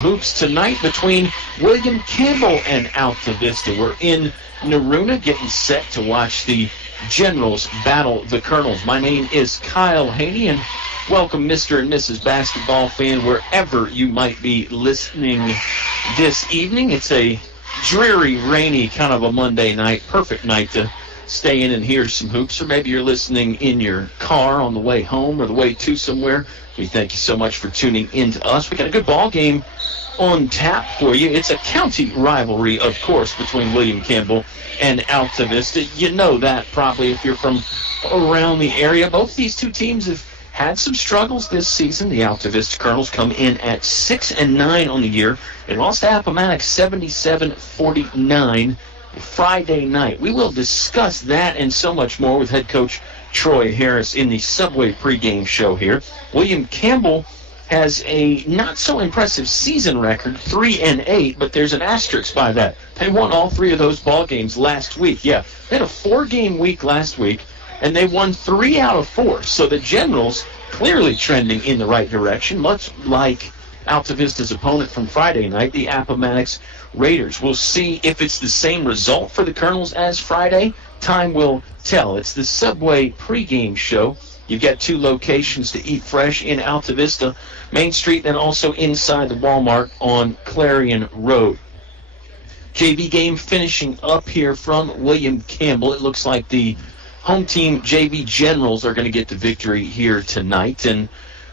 Hoops tonight between William Campbell and Altavista. We're in Naruna getting set to watch the Generals battle the Colonels. My name is Kyle Haney, and welcome Mr. and Mrs. Basketball fan wherever you might be listening this evening. It's a dreary, rainy kind of a Monday night, perfect night to stay in and hear some hoops, or maybe you're listening in your car on the way home or the way to somewhere. We thank you so much for tuning in to us. We got a good ball game on tap for you. It's a county rivalry, of course, between William Campbell and Altavista. You know that probably if you're from around the area. Both these two teams have had some struggles this season. The Altavista Colonels come in at 6-9 on the year. They lost to Appomattox 77-49 Friday night. We will discuss that and so much more with head coach Troy Harris in the Subway pregame show here. William Campbell has a not-so-impressive season record, 3-8, but there's an asterisk by that. They won all three of those ball games last week. Yeah, they had a 4-game week last week, and they won 3 out of 4. So the Generals clearly trending in the right direction, much like Altavista's opponent from Friday night, the Appomattox Raiders. We'll see if it's the same result for the Colonels as Friday. Time will tell. It's the Subway pregame show. You've got two locations to eat fresh in Altavista, Main Street, and also inside the Walmart on Clarion Road. JV game finishing up here from William Campbell. It looks like the home team JV Generals are going to get the victory here tonight, and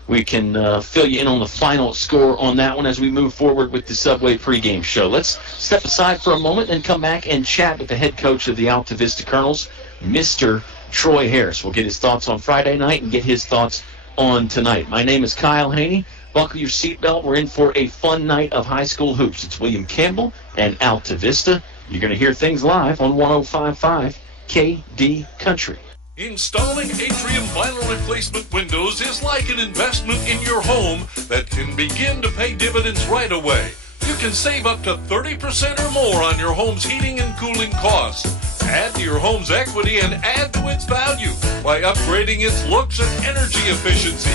we can fill you in on the final score on that one as we move forward with the Subway pregame show. Let's step aside for a moment and come back and chat with the head coach of the Altavista Colonels, Mr. Troy Harris. We'll get his thoughts on Friday night and get his thoughts on tonight. My name is Kyle Haney. Buckle your seatbelt. We're in for a fun night of high school hoops. It's William Campbell and Altavista. You're going to hear things live on 105.5 KD Country. Installing Atrium vinyl replacement windows is like an investment in your home that can begin to pay dividends right away. You can save up to 30% or more on your home's heating and cooling costs. Add to your home's equity and add to its value by upgrading its looks and energy efficiency.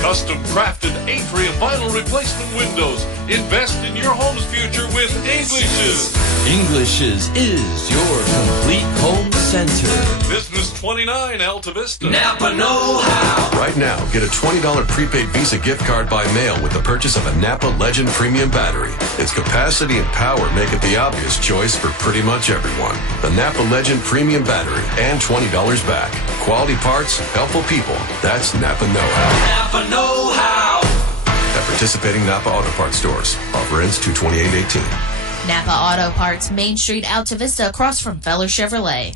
Custom crafted Atrium vinyl replacement windows. Invest in your home's future with English's. English's is your complete home center. Business 29 Altavista. Napa know-how. Right now, get a $20 prepaid Visa gift card by mail with the purchase of a Napa Legend Premium Battery. Its capacity and power make it the obvious choice for pretty much everyone. The Napa Legend Premium Battery and $20 back. Quality parts, helpful people. That's Napa know-how. Napa know-how. At participating Napa Auto Parts stores. Offer ends 2/28/18. Napa Auto Parts, Main Street, Altavista, across from Feller Chevrolet.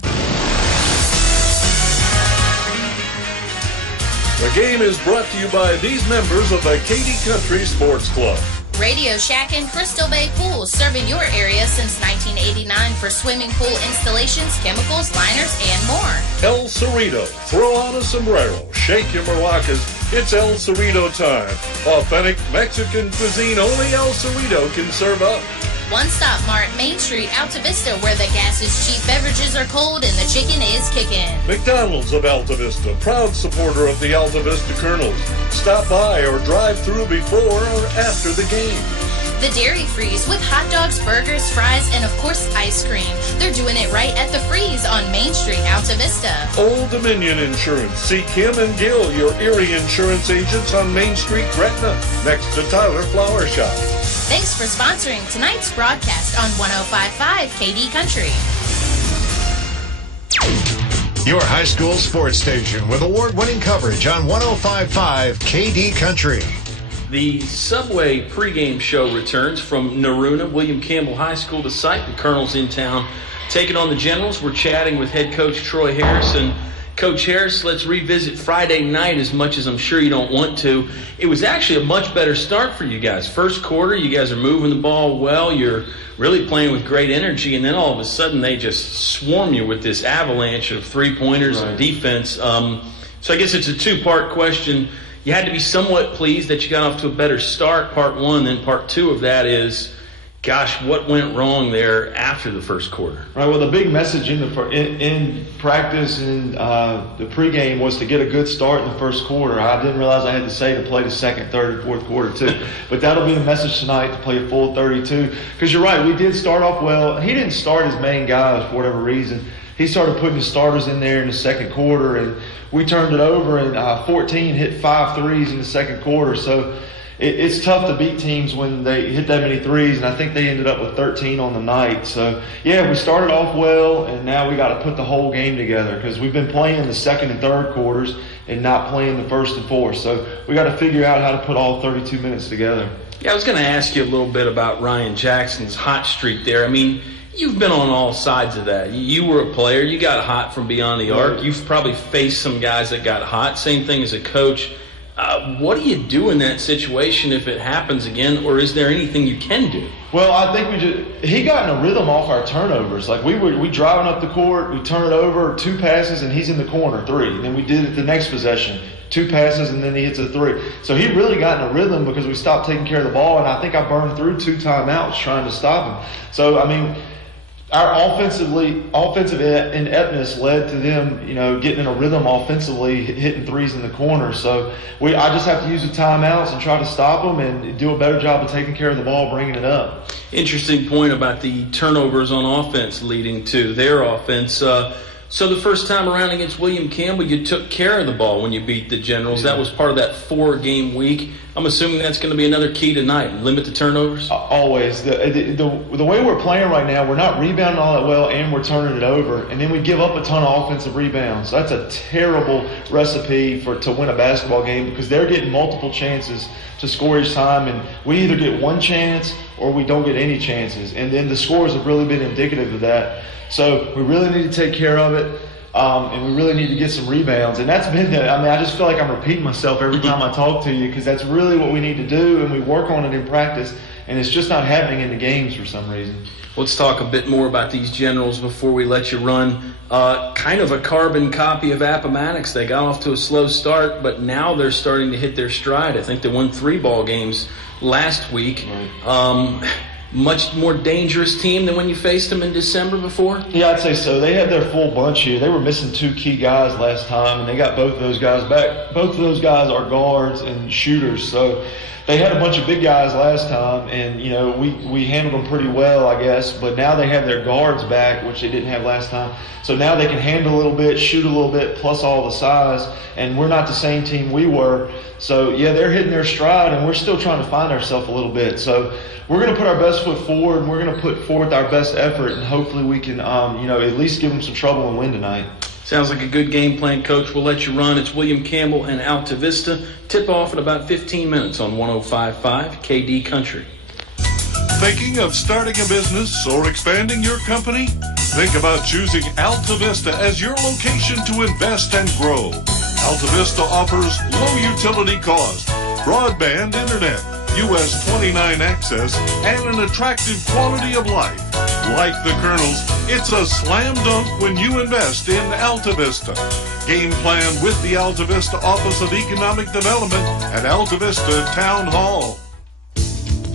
The game is brought to you by these members of the KD Country Sports Club. Radio Shack and Crystal Bay Pools, serving your area since 1989 for swimming pool installations, chemicals, liners, and more. El Cerrito. Throw on a sombrero. Shake your maracas. It's El Cerrito time. Authentic Mexican cuisine only El Cerrito can serve up. One Stop Mart, Main Street, Altavista, where the gas is cheap, beverages are cold, and the chicken is kicking. McDonald's of Altavista, proud supporter of the Altavista Colonels. Stop by or drive through before or after the game. The Dairy Freeze with hot dogs, burgers, fries, and of course ice cream. They're doing it right at the Freeze on Main Street, Altavista. Old Dominion Insurance. See Kim and Gil, your Erie insurance agents on Main Street, Gretna, next to Tyler Flower Shop. Thanks for sponsoring tonight's broadcast on 105.5 KD Country. Your high school sports station with award-winning coverage on 105.5 KD Country. The Subway pregame show returns from Naruna, William Campbell High School to site. The Colonels in town taking on the Generals. We're chatting with head coach Troy Harris. And Coach Harris, let's revisit Friday night as much as I'm sure you don't want to. It was actually a much better start for you guys. First quarter, you guys are moving the ball well. You're really playing with great energy. And then all of a sudden they just swarm you with this avalanche of three-pointers and defense. So I guess it's a two-part question. You had to be somewhat pleased that you got off to a better start, part one. Then part two of that is, gosh, what went wrong there after the first quarter? Right. Well, the big message in practice and the pregame was to get a good start in the first quarter. I didn't realize I had to say to play the second, third, and fourth quarter too. But that'll be the message tonight, to play a full 32. Because you're right, we did start off well. He didn't start his main guys for whatever reason. He started putting his starters in there in the second quarter, and we turned it over, and 14 hit 5 threes in the second quarter. So it's tough to beat teams when they hit that many threes, and I think they ended up with 13 on the night. So, yeah, we started off well, and now we got to put the whole game together because we've been playing the second and third quarters and not playing the first and fourth. So we got to figure out how to put all 32 minutes together. Yeah, I was going to ask you a little bit about Ryan Jackson's hot streak there. I mean, you've been on all sides of that. You were a player. You got hot from beyond the arc. You've probably faced some guys that got hot. Same thing as a coach. What do you do in that situation if it happens again, or is there anything you can do? Well, I think he got in a rhythm off our turnovers. Like we driving up the court, we turn it over, 2 passes, and he's in the corner, 3. And then we did it the next possession, 2 passes, and then he hits a 3. So he really got in a rhythm because we stopped taking care of the ball, and I think I burned through 2 timeouts trying to stop him. So, I mean, our offensive ineptness led to them, getting in a rhythm offensively, hitting threes in the corner. So I just have to use the timeouts and try to stop them and do a better job of taking care of the ball, bringing it up. Interesting point about the turnovers on offense leading to their offense. So the first time around against William Campbell, you took care of the ball when you beat the Generals. That was part of that 4-game week. I'm assuming that's going to be another key tonight. Limit the turnovers? Always. The way we're playing right now, we're not rebounding all that well, and we're turning it over. And then we give up a ton of offensive rebounds. That's a terrible recipe to win a basketball game because they're getting multiple chances to score each time. And we either get one chance or we don't get any chances. And then the scores have really been indicative of that. So we really need to take care of it, and we really need to get some rebounds. And that's been I just feel like I'm repeating myself every time I talk to you because that's really what we need to do, and we work on it in practice, and it's just not happening in the games for some reason. Let's talk a bit more about these Generals before we let you run. Kind of a carbon copy of Appomattox. They got off to a slow start, but now they're starting to hit their stride. I think they won 3 ball games last week. Right. Much more dangerous team than when you faced them in December before? Yeah, I'd say so. They had their full bunch here. They were missing 2 key guys last time, and they got both of those guys back. Both of those guys are guards and shooters, so they had a bunch of big guys last time, and, we handled them pretty well, I guess, but now they have their guards back, which they didn't have last time. So now they can handle a little bit, shoot a little bit, plus all the size, and we're not the same team we were. So, yeah, they're hitting their stride, and we're still trying to find ourselves a little bit. So we're going to put our best foot forward, and we're going to put forth our best effort, and hopefully we can, at least give them some trouble and win tonight. Sounds like a good game plan, Coach. We'll let you run. It's William Campbell and Altavista. Tip off in about 15 minutes on 105.5 KD Country. Thinking of starting a business or expanding your company? Think about choosing Altavista as your location to invest and grow. Altavista offers low utility cost, broadband internet, US 29 access, and an attractive quality of life. Like the Colonels, it's a slam dunk when you invest in Altavista. Game plan with the Altavista Office of Economic Development at Altavista Town Hall.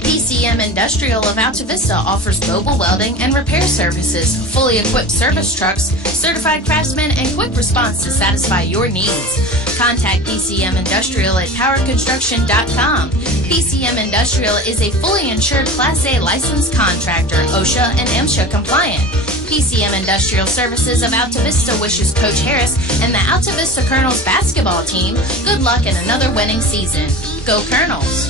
PCM Industrial of Altavista offers mobile welding and repair services, fully equipped service trucks, certified craftsmen, and quick response to satisfy your needs. Contact PCM Industrial at powerconstruction.com. PCM Industrial is a fully insured Class A licensed contractor, OSHA and MSHA compliant. PCM Industrial Services of Altavista wishes Coach Harris and the Altavista Colonels basketball team good luck in another winning season. Go Colonels!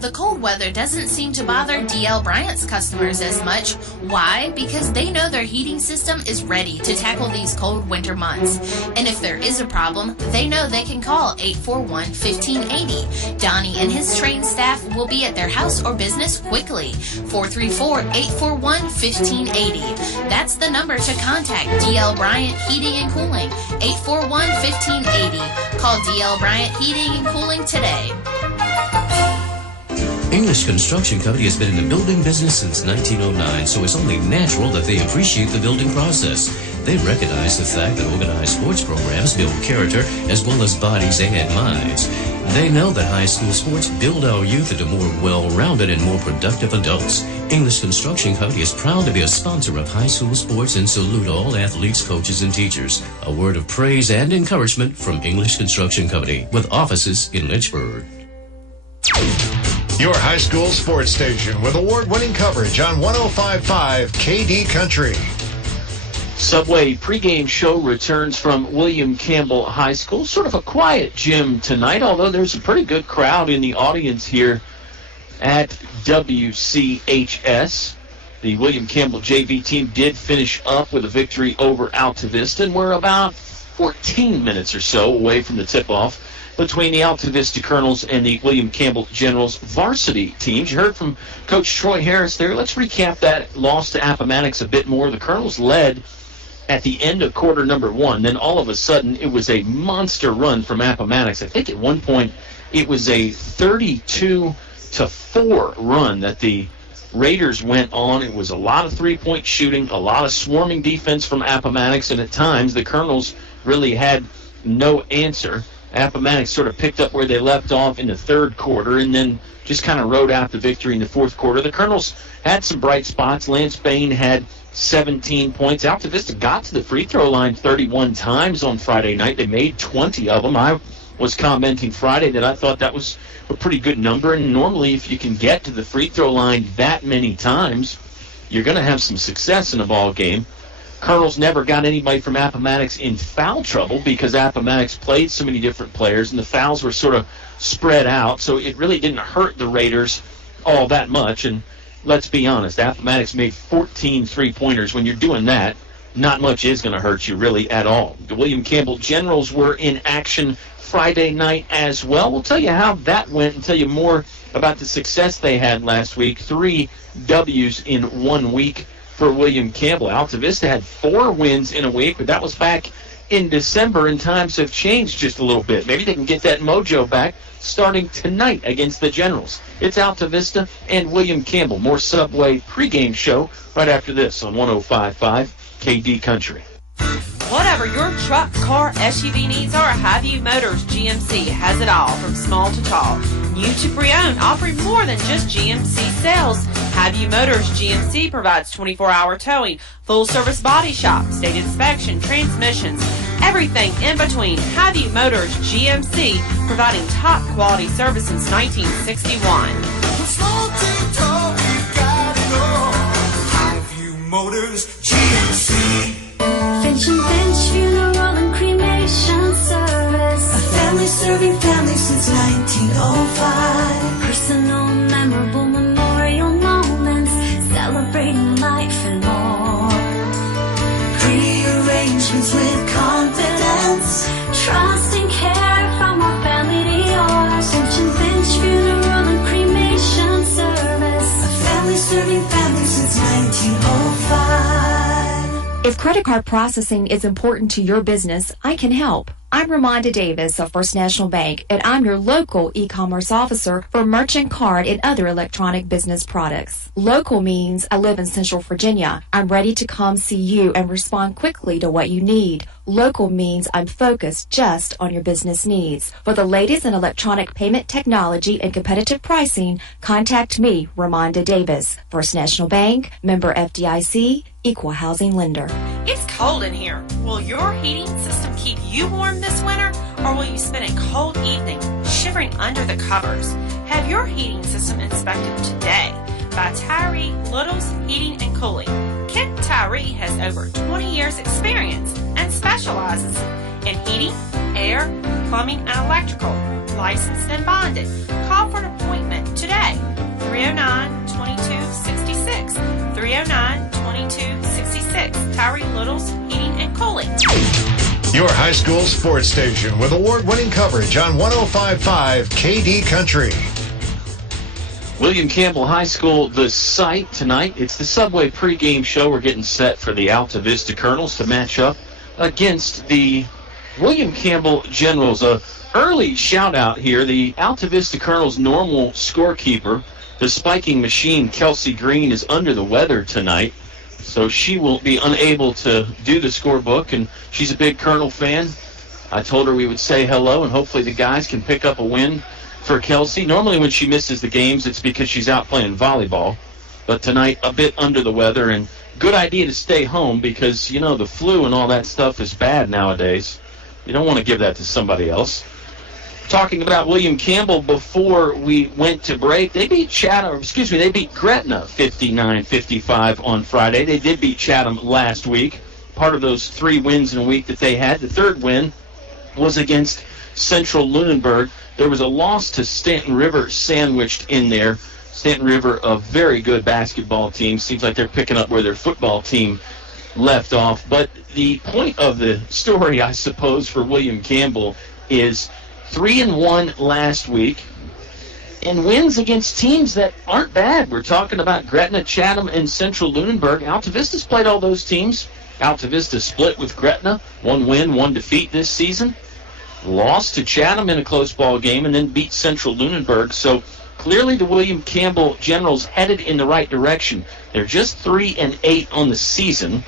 The cold weather doesn't seem to bother DL Bryant's customers as much. Why? Because they know their heating system is ready to tackle these cold winter months. And if there is a problem, they know they can call 841-1580. Donnie and his trained staff will be at their house or business quickly. 434-841-1580. That's the number to contact DL Bryant Heating and Cooling. 841-1580. Call DL Bryant Heating and Cooling today. English Construction Company has been in the building business since 1909, so it's only natural that they appreciate the building process. They recognize the fact that organized sports programs build character as well as bodies and minds. They know that high school sports build our youth into more well-rounded and more productive adults. English Construction Company is proud to be a sponsor of high school sports and salute all athletes, coaches, and teachers. A word of praise and encouragement from English Construction Company with offices in Lynchburg. Your high school sports station with award-winning coverage on 105.5 KD Country. Subway pregame show returns from William Campbell High School. Sort of a quiet gym tonight, although there's a pretty good crowd in the audience here at WCHS. The William Campbell JV team did finish up with a victory over Altavista, and we're about 14 minutes or so away from the tip-off between the Altavista Colonels and the William Campbell Generals varsity teams. You heard from Coach Troy Harris there. Let's recap that loss to Appomattox a bit more. The Colonels led at the end of quarter number 1. Then all of a sudden, it was a monster run from Appomattox. I think at one point it was a 32-4 run that the Raiders went on. It was a lot of three-point shooting, a lot of swarming defense from Appomattox, and at times the Colonels really had no answer. Appomattox sort of picked up where they left off in the third quarter and then just kind of rode out the victory in the fourth quarter. The Colonels had some bright spots. Lance Bain had 17 points. Altavista got to the free throw line 31 times on Friday night. They made 20 of them. I was commenting Friday that I thought that was a pretty good number, and normally if you can get to the free throw line that many times, you're going to have some success in a ball game. Colonels never got anybody from Appomattox in foul trouble because Appomattox played so many different players, and the fouls were sort of spread out, so it really didn't hurt the Raiders all that much. And let's be honest, Appomattox made 14 three-pointers. When you're doing that, not much is going to hurt you really at all. The William Campbell Generals were in action Friday night as well. We'll tell you how that went and tell you more about the success they had last week. 3 W's in 1 week for William Campbell. Altavista had 4 wins in a week, but that was back in December, and times have changed just a little bit. Maybe they can get that mojo back starting tonight against the Generals. It's Altavista and William Campbell. More Subway pregame show right after this on 105.5 KD Country. Whatever your truck, car, SUV needs are, Highview Motors GMC has it all, from small to tall. New to pre-owned, offering more than just GMC sales. Highview Motors GMC provides 24-hour towing, full-service body shop, state inspection, transmissions, everything in between. Highview Motors GMC, providing top-quality service since 1961. Highview Motors GMC. Finch and Finch Funeral and Cremation Service. A family serving family since 1905. Personal, memorable memorial moments, celebrating life and more. Pre-arrangements with confidence, trust and care from our family to yours. Finch and Finch Funeral and Cremation Service. A family serving family since 1905. If credit card processing is important to your business, I can help. I'm Ramonda Davis of First National Bank, and I'm your local e-commerce officer for merchant card and other electronic business products. Local means I live in Central Virginia. I'm ready to come see you and respond quickly to what you need. Local means I'm focused just on your business needs. For the latest in electronic payment technology and competitive pricing, contact me, Ramonda Davis. First National Bank, member FDIC, equal housing lender. It's cold in here. Will your heating system keep you warm this winter, or will you spend a cold evening shivering under the covers? Have your heating system inspected today by Tyree Little's Heating and Cooling. Kent Tyree has over 20 years experience and specializes in heating, air, plumbing, and electrical. Licensed and bonded. Call for an appointment today. 309-2266. 309-2266. Tyree Little's Heating and Cooling. Your high school sports station with award-winning coverage on 105.5 KD Country. William Campbell High School, the site tonight. It's the Subway pregame show. We're getting set for the Altavista Colonels to match up against the William Campbell Generals. A early shout-out here. The Altavista Colonels' normal scorekeeper, the spiking machine, Kelsey Green, is under the weather tonight, so she will be unable to do the scorebook, and she's a big Colonel fan. I told her we would say hello, and hopefully the guys can pick up a win for Kelsey. Normally when she misses the games, it's because she's out playing volleyball. But tonight, a bit under the weather, and good idea to stay home because, you know, the flu and all that stuff is bad nowadays. You don't want to give that to somebody else. Talking about William Campbell before we went to break, they beat Gretna 59-55 on Friday. They did beat Chatham last week. Part of those 3 wins in a week that they had. The third win was against Central Lunenburg. There was a loss to Stanton River sandwiched in there. Stanton River, a very good basketball team. Seems like they're picking up where their football team left off. But the point of the story, I suppose, for William Campbell is 3-1 last week and wins against teams that aren't bad. We're talking about Gretna, Chatham, and Central Lunenburg. Altavista's played all those teams. Altavista split with Gretna, 1 win, 1 defeat this season. Lost to Chatham in a close ball game and then beat Central Lunenburg. So clearly the William Campbell Generals headed in the right direction. They're just 3-8 on the season.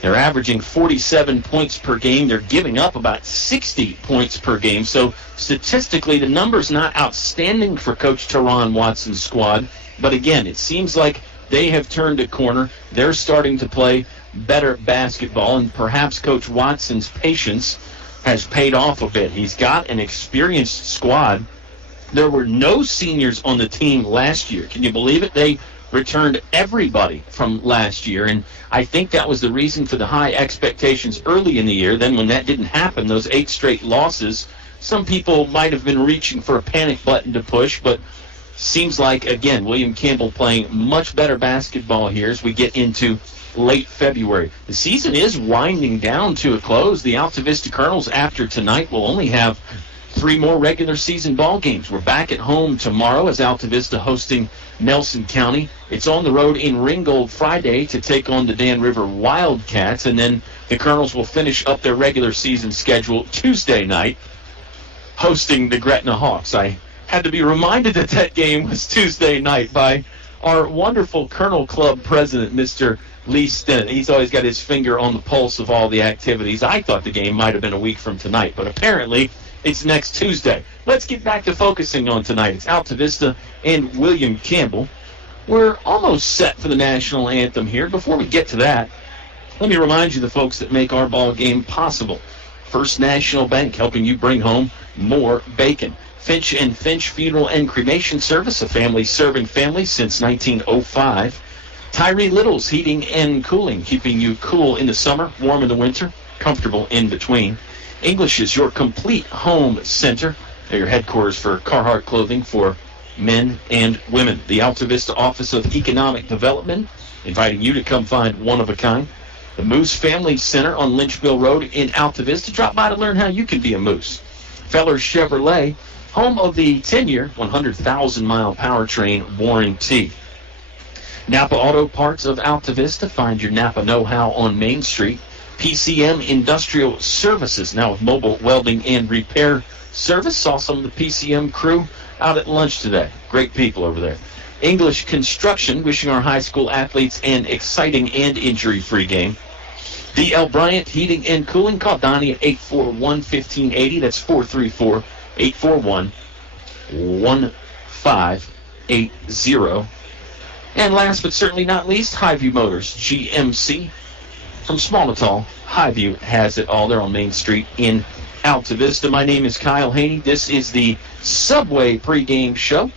They're averaging 47 points per game. They're giving up about 60 points per game. So statistically, the number's not outstanding for Coach Teron Watson's squad. But again, it seems like they have turned a corner. They're starting to play better basketball, and perhaps Coach Watson's patience has paid off a bit. He's got an experienced squad. There were no seniors on the team last year. Can you believe it? They returned everybody from last year, and I think that was the reason for the high expectations early in the year. Then when that didn't happen, those 8 straight losses, some people might have been reaching for a panic button to push, but seems like, again, William Campbell playing much better basketball here as we get into late February. The season is winding down to a close. The Altavista Colonels, after tonight, will only have 3 more regular season ball games. We're back at home tomorrow as Altavista hosting Nelson County. It's on the road in Ringgold Friday to take on the Dan River Wildcats, and then the Colonels will finish up their regular season schedule Tuesday night hosting the Gretna Hawks. I had to be reminded that that game was Tuesday night by our wonderful Colonel Club president, Mr. Lee Stennett. He's always got his finger on the pulse of all the activities. I thought the game might have been a week from tonight, but apparently it's next Tuesday. Let's get back to focusing on tonight. It's Altavista and William Campbell. We're almost set for the national anthem here. Before we get to that, let me remind you the folks that make our ball game possible. First National Bank, helping you bring home more bacon. Finch & Finch Funeral and Cremation Service, a family serving families since 1905. Tyree Little's Heating and Cooling, keeping you cool in the summer, warm in the winter, comfortable in between. English is your complete home center. They're your headquarters for Carhartt clothing for men and women. The Altavista Office of Economic Development, inviting you to come find one of a kind. The Moose Family Center on Lynchville Road in Altavista. Drop by to learn how you can be a Moose. Feller Chevrolet, home of the 10-year, 100,000-mile powertrain warranty. Napa Auto Parts of Altavista. Find your Napa know-how on Main Street. PCM Industrial Services, now with mobile welding and repair service. Saw some of the PCM crew out at lunch today. Great people over there. English Construction, wishing our high school athletes an exciting and injury-free game. D.L. Bryant Heating and Cooling. Call Donnie at 841-1580. That's 434-841-1580. And last but certainly not least, Highview Motors, GMC. From small to tall, Highview has it all. They're on Main Street in Altavista. My name is Kyle Haney. This is the Subway pregame show.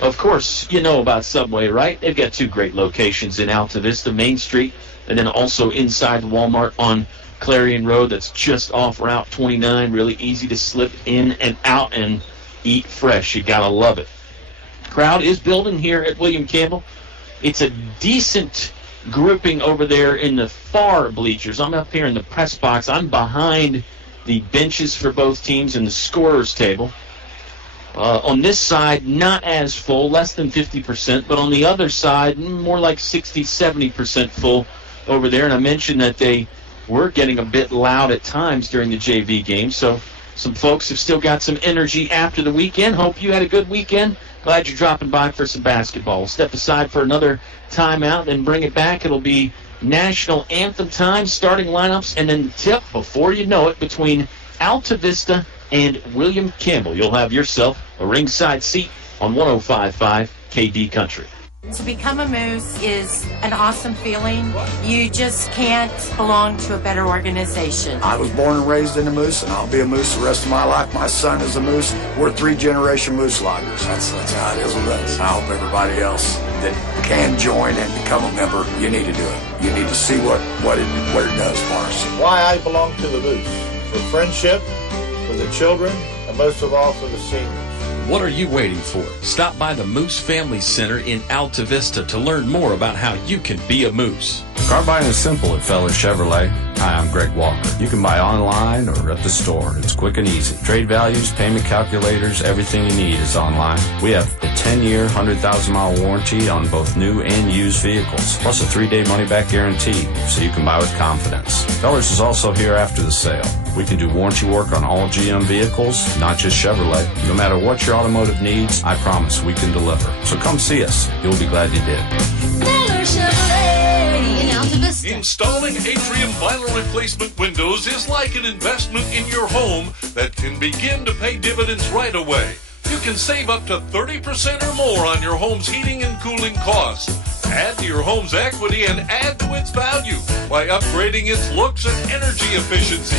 Of course, you know about Subway, right? They've got 2 great locations in Altavista, Main Street, and then also inside the Walmart on Clarion Road. That's just off Route 29. Really easy to slip in and out and eat fresh. You gotta love it. Crowd is building here at William Campbell. It's a decent grouping over there in the far bleachers. I'm up here in the press box. I'm behind the benches for both teams and the scorer's table. On this side, not as full, less than 50%, but on the other side, more like 60-70% full over there. And I mentioned that they were getting a bit loud at times during the JV game, so some folks have still got some energy after the weekend. Hope you had a good weekend. Glad you're dropping by for some basketball. We'll step aside for another timeout and bring it back. It'll be national anthem time, starting lineups, and then the tip before you know it between Altavista and William Campbell. You'll have yourself a ringside seat on 105.5 KD Country. To become a Moose is an awesome feeling. You just can't belong to a better organization. I was born and raised in a Moose, and I'll be a Moose the rest of my life. My son is a Moose. We're three-generation Moose loggers. That's how it is with us. I hope everybody else that can join and become a member, you need to do it. You need to see what it does for us. Why I belong to the Moose. For friendship, for the children, and most of all for the seniors. What are you waiting for? Stop by the Moose Family Center in Altavista to learn more about how you can be a Moose. Car buying is simple at Feller Chevrolet. Hi, I'm Greg Walker. You can buy online or at the store. It's quick and easy. Trade values, payment calculators, everything you need is online. We have a 10-year, 100,000-mile warranty on both new and used vehicles, plus a 3-day money-back guarantee, so you can buy with confidence. Fellers is also here after the sale. We can do warranty work on all GM vehicles, not just Chevrolet. No matter what your automotive needs, I promise we can deliver. So come see us. You'll be glad you did. Installing atrium vinyl replacement windows is like an investment in your home that can begin to pay dividends right away. You can save up to 30% or more on your home's heating and cooling costs. Add to your home's equity and add to its value by upgrading its looks and energy efficiency.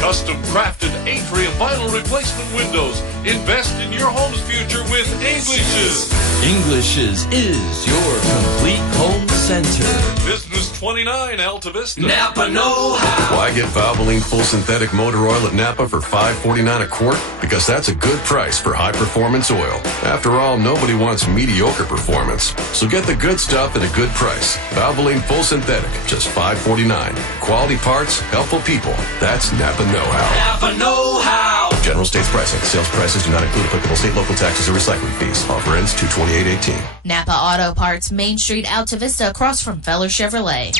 Custom crafted atrium vinyl replacement windows. Invest in your home's future with English's. English's is your complete home center. Business 29 Altavista. Napa know-how. Why get Valvoline Full Synthetic Motor Oil at Napa for $5.49 a quart? Because that's a good price for high-performance oil. After all, nobody wants mediocre performance. So get the good stuff at a good price. Valvoline Full Synthetic, just $5.49. Quality parts, helpful people. That's Napa know-how. Napa know-how. General states pricing. Sales prices do not include applicable state, local taxes, or recycling fees. Offer ends 2/28/18. Napa Auto Parts, Main Street, Altavista, across from Feller Chevrolet.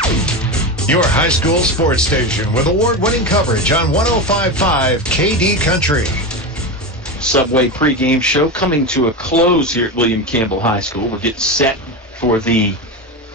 Your high school sports station with award-winning coverage on 105.5 KD Country. Subway pregame show coming to a close here at William Campbell High School. We're getting set for the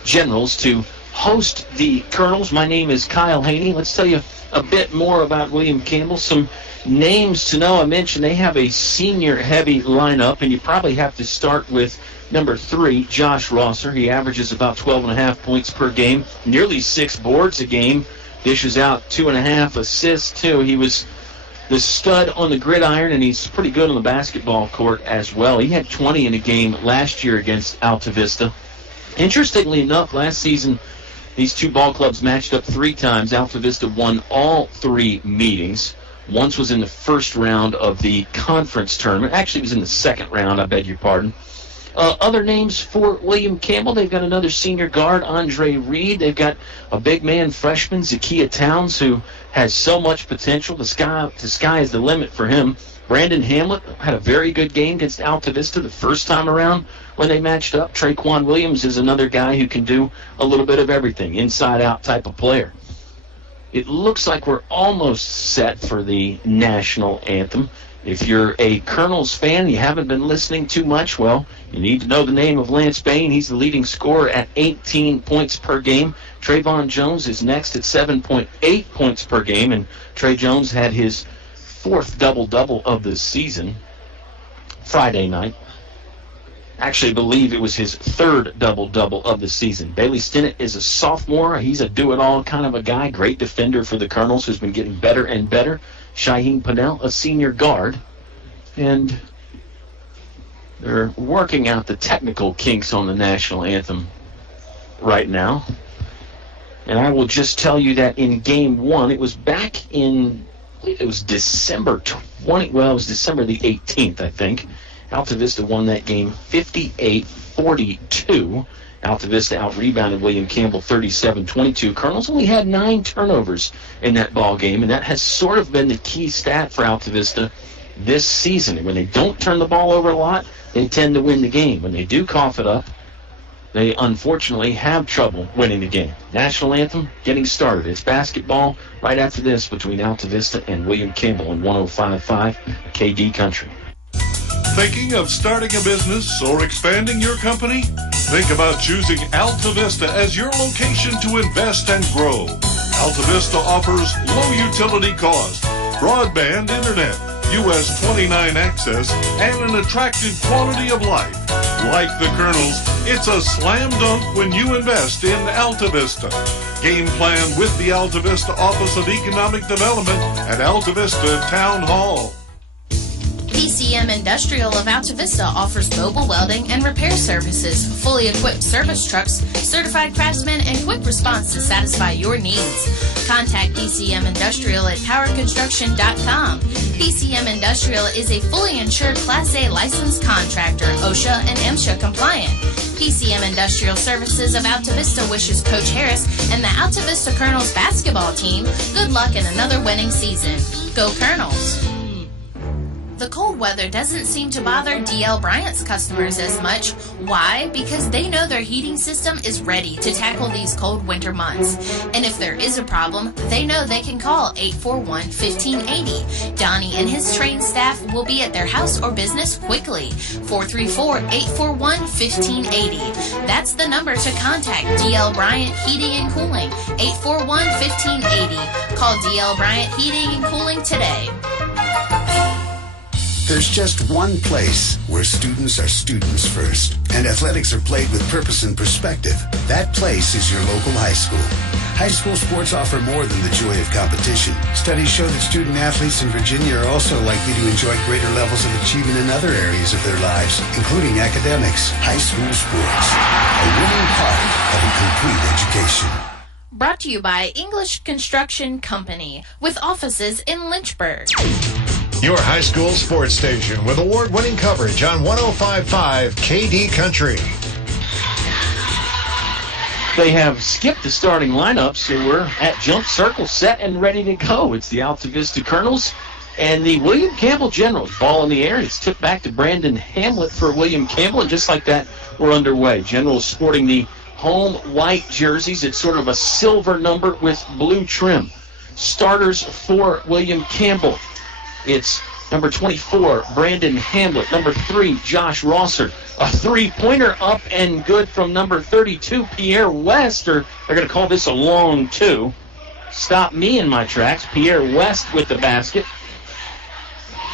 Generals to host the Colonels. My name is Kyle Haney. Let's tell you a bit more about William Campbell. Some names to know. I mentioned they have a senior-heavy lineup, and you probably have to start with number 3, Josh Rosser. He averages about 12.5 points per game, nearly 6 boards a game, dishes out 2.5 assists, too. He was the stud on the gridiron, and he's pretty good on the basketball court as well. He had 20 in a game last year against Altavista. Interestingly enough, last season, these two ball clubs matched up 3 times. Altavista won all 3 meetings. Once was in the first round of the conference tournament. Actually, it was in the second round, I beg your pardon. Other names for William Campbell, they've got another senior guard, Andre Reed. They've got a big man freshman, Zakiya Towns, who has so much potential. The sky is the limit for him. Brandon Hamlet had a very good game against Altavista the first time around when they matched up. Traquan Williams is another guy who can do a little bit of everything, inside-out type of player. It looks like we're almost set for the national anthem. If you're a Colonels fan, you haven't been listening too much, well, you need to know the name of Lance Bain. He's the leading scorer at 18 points per game. Trayvon Jones is next at 7.8 points per game, and Trey Jones had his 4th double-double of the season Friday night. Actually, I believe it was his 3rd double-double of the season. Bailey Stinnett is a sophomore. He's a do-it-all kind of a guy, great defender for the Colonels, who's been getting better and better. Shaheen Pannell, a senior guard. And they're working out the technical kinks on the national anthem right now. And I will just tell you that in Game 1, it was back in, I believe it was December the 18th, I think. Altavista won that game 58-42. Altavista out-rebounded William Campbell 37-22. Colonels only had 9 turnovers in that ball game, and that has sort of been the key stat for Altavista this season. When they don't turn the ball over a lot, they tend to win the game. When they do cough it up, they unfortunately have trouble winning the game. National anthem getting started. It's basketball right after this between Altavista and William Campbell in 105.5 KD Country. Thinking of starting a business or expanding your company? Think about choosing Altavista as your location to invest and grow. Altavista offers low utility cost, broadband internet, US 29 access, and an attractive quality of life. Like the Colonels, it's a slam dunk when you invest in Altavista. Game plan with the Altavista Office of Economic Development at Altavista Town Hall. PCM Industrial of Altavista offers mobile welding and repair services, fully equipped service trucks, certified craftsmen, and quick response to satisfy your needs. Contact PCM Industrial at powerconstruction.com. PCM Industrial is a fully insured Class A licensed contractor, OSHA and MSHA compliant. PCM Industrial Services of Altavista wishes Coach Harris and the Altavista Colonels basketball team good luck in another winning season. Go Colonels! The cold weather doesn't seem to bother DL Bryant's customers as much. Why? Because they know their heating system is ready to tackle these cold winter months. And if there is a problem, they know they can call 841-1580. Donnie and his trained staff will be at their house or business quickly. 434-841-1580. That's the number to contact DL Bryant Heating and Cooling. 841-1580. Call DL Bryant Heating and Cooling today. There's just one place where students are students first, and athletics are played with purpose and perspective. That place is your local high school. High school sports offer more than the joy of competition. Studies show that student athletes in Virginia are also likely to enjoy greater levels of achievement in other areas of their lives, including academics. High school sports, a winning part of a complete education. Brought to you by English Construction Company, with offices in Lynchburg. Your high school sports station with award-winning coverage on 105.5 KD Country. They have skipped the starting lineup, so we're at jump circle, set and ready to go. It's the Altavista Colonels and the William Campbell Generals. Ball in the air. It's tipped back to Brandon Hamlet for William Campbell, and just like that, we're underway. Generals sporting the home white jerseys. It's sort of a silver number with blue trim. Starters for William Campbell. It's number 24, Brandon Hamlet. Number 3, Josh Rosser. A three-pointer up and good from number 32, Pierre West. Or they're going to call this a long two. Stop me in my tracks. Pierre West with the basket.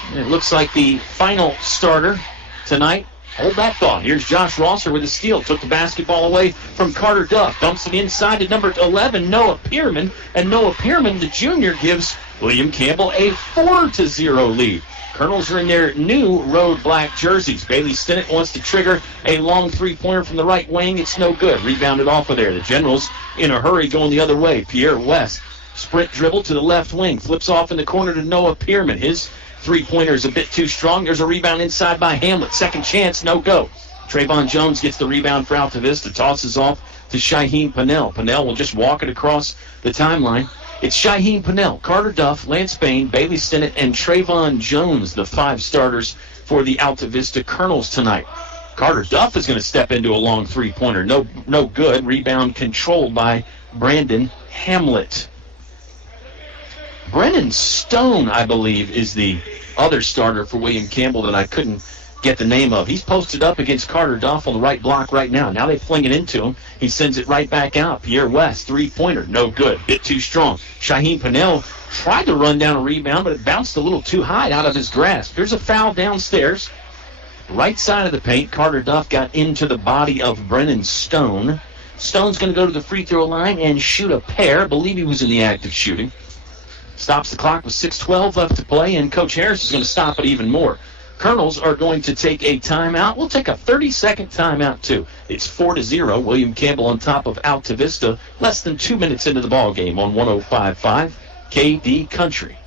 And it looks like the final starter tonight. Hold that thought. Here's Josh Rosser with a steal. Took the basketball away from Carter Duff. Dumps it inside to number 11, Noah Pearman. And Noah Pearman, the junior, gives William Campbell a 4-0 lead. Colonels are in their new road black jerseys. Bailey Stinnett wants to trigger a long three-pointer from the right wing. It's no good. Rebounded off of there. The Generals in a hurry going the other way. Pierre West, sprint dribble to the left wing. Flips off in the corner to Noah Pearman. His three-pointer is a bit too strong. There's a rebound inside by Hamlet. Second chance, no go. Trayvon Jones gets the rebound for Altavista. Tosses off to Shaheem Pennell. Pennell will just walk it across the timeline. It's Shaheem Pennell, Carter Duff, Lance Bain, Bailey Stinnett, and Trayvon Jones, the 5 starters for the Altavista Colonels tonight. Carter Duff is going to step into a long three-pointer. No good. Rebound controlled by Brandon Hamlet. Brennan Stone, I believe, is the other starter for William Campbell that I couldn't get the name of. He's posted up against Carter Duff on the right block right now. Now they fling it into him. He sends it right back out. Pierre West, three-pointer, no good. Bit too strong. Shaheem Pennell tried to run down a rebound, but it bounced a little too high out of his grasp. There's a foul downstairs. Right side of the paint. Carter Duff got into the body of Brennan Stone. Stone's going to go to the free throw line and shoot a pair. I believe he was in the act of shooting. Stops the clock with 6:12 left to play, and Coach Harris is going to stop it even more. Colonels are going to take a timeout. We'll take a 30-second timeout, too. It's 4-0. William Campbell on top of Altavista. Less than 2 minutes into the ball game on 105.5 KD Country.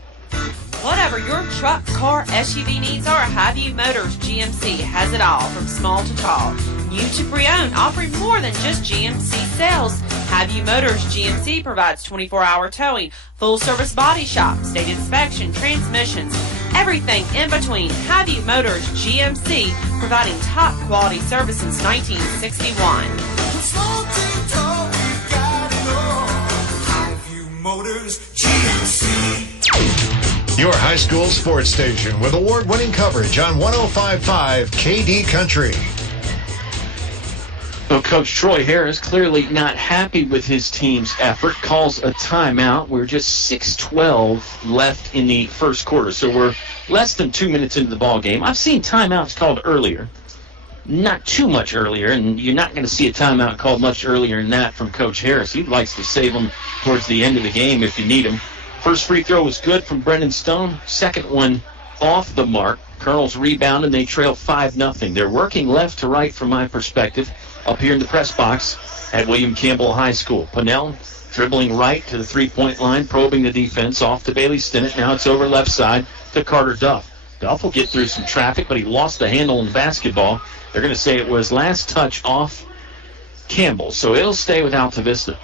Whatever your truck, car, SUV needs are, Highview Motors GMC has it all, from small to tall. New to pre-owned, offering more than just GMC sales. Highview Motors GMC provides 24-hour towing, full-service body shop, state inspection, transmissions, everything in between. Highview Motors GMC, providing top-quality service since 1961. Highview Motors GMC. Your high school sports station with award-winning coverage on 105.5 KD Country. So Coach Troy Harris clearly not happy with his team's effort, calls a timeout. We're just 6:12 left in the first quarter, so we're less than 2 minutes into the ball game. I've seen timeouts called earlier, not too much earlier, and you're not going to see a timeout called much earlier than that from Coach Harris. He likes to save them towards the end of the game if you need them. First free throw was good from Brendan Stone. Second one off the mark. Colonels rebound, and they trail 5-0. They're working left to right from my perspective up here in the press box at William Campbell High School. Pennell dribbling right to the three-point line, probing the defense, off to Bailey Stinnett. Now it's over left side to Carter Duff. Duff will get through some traffic, but he lost the handle in the basketball. They're going to say it was last touch off Campbell, so it'll stay with Altavista.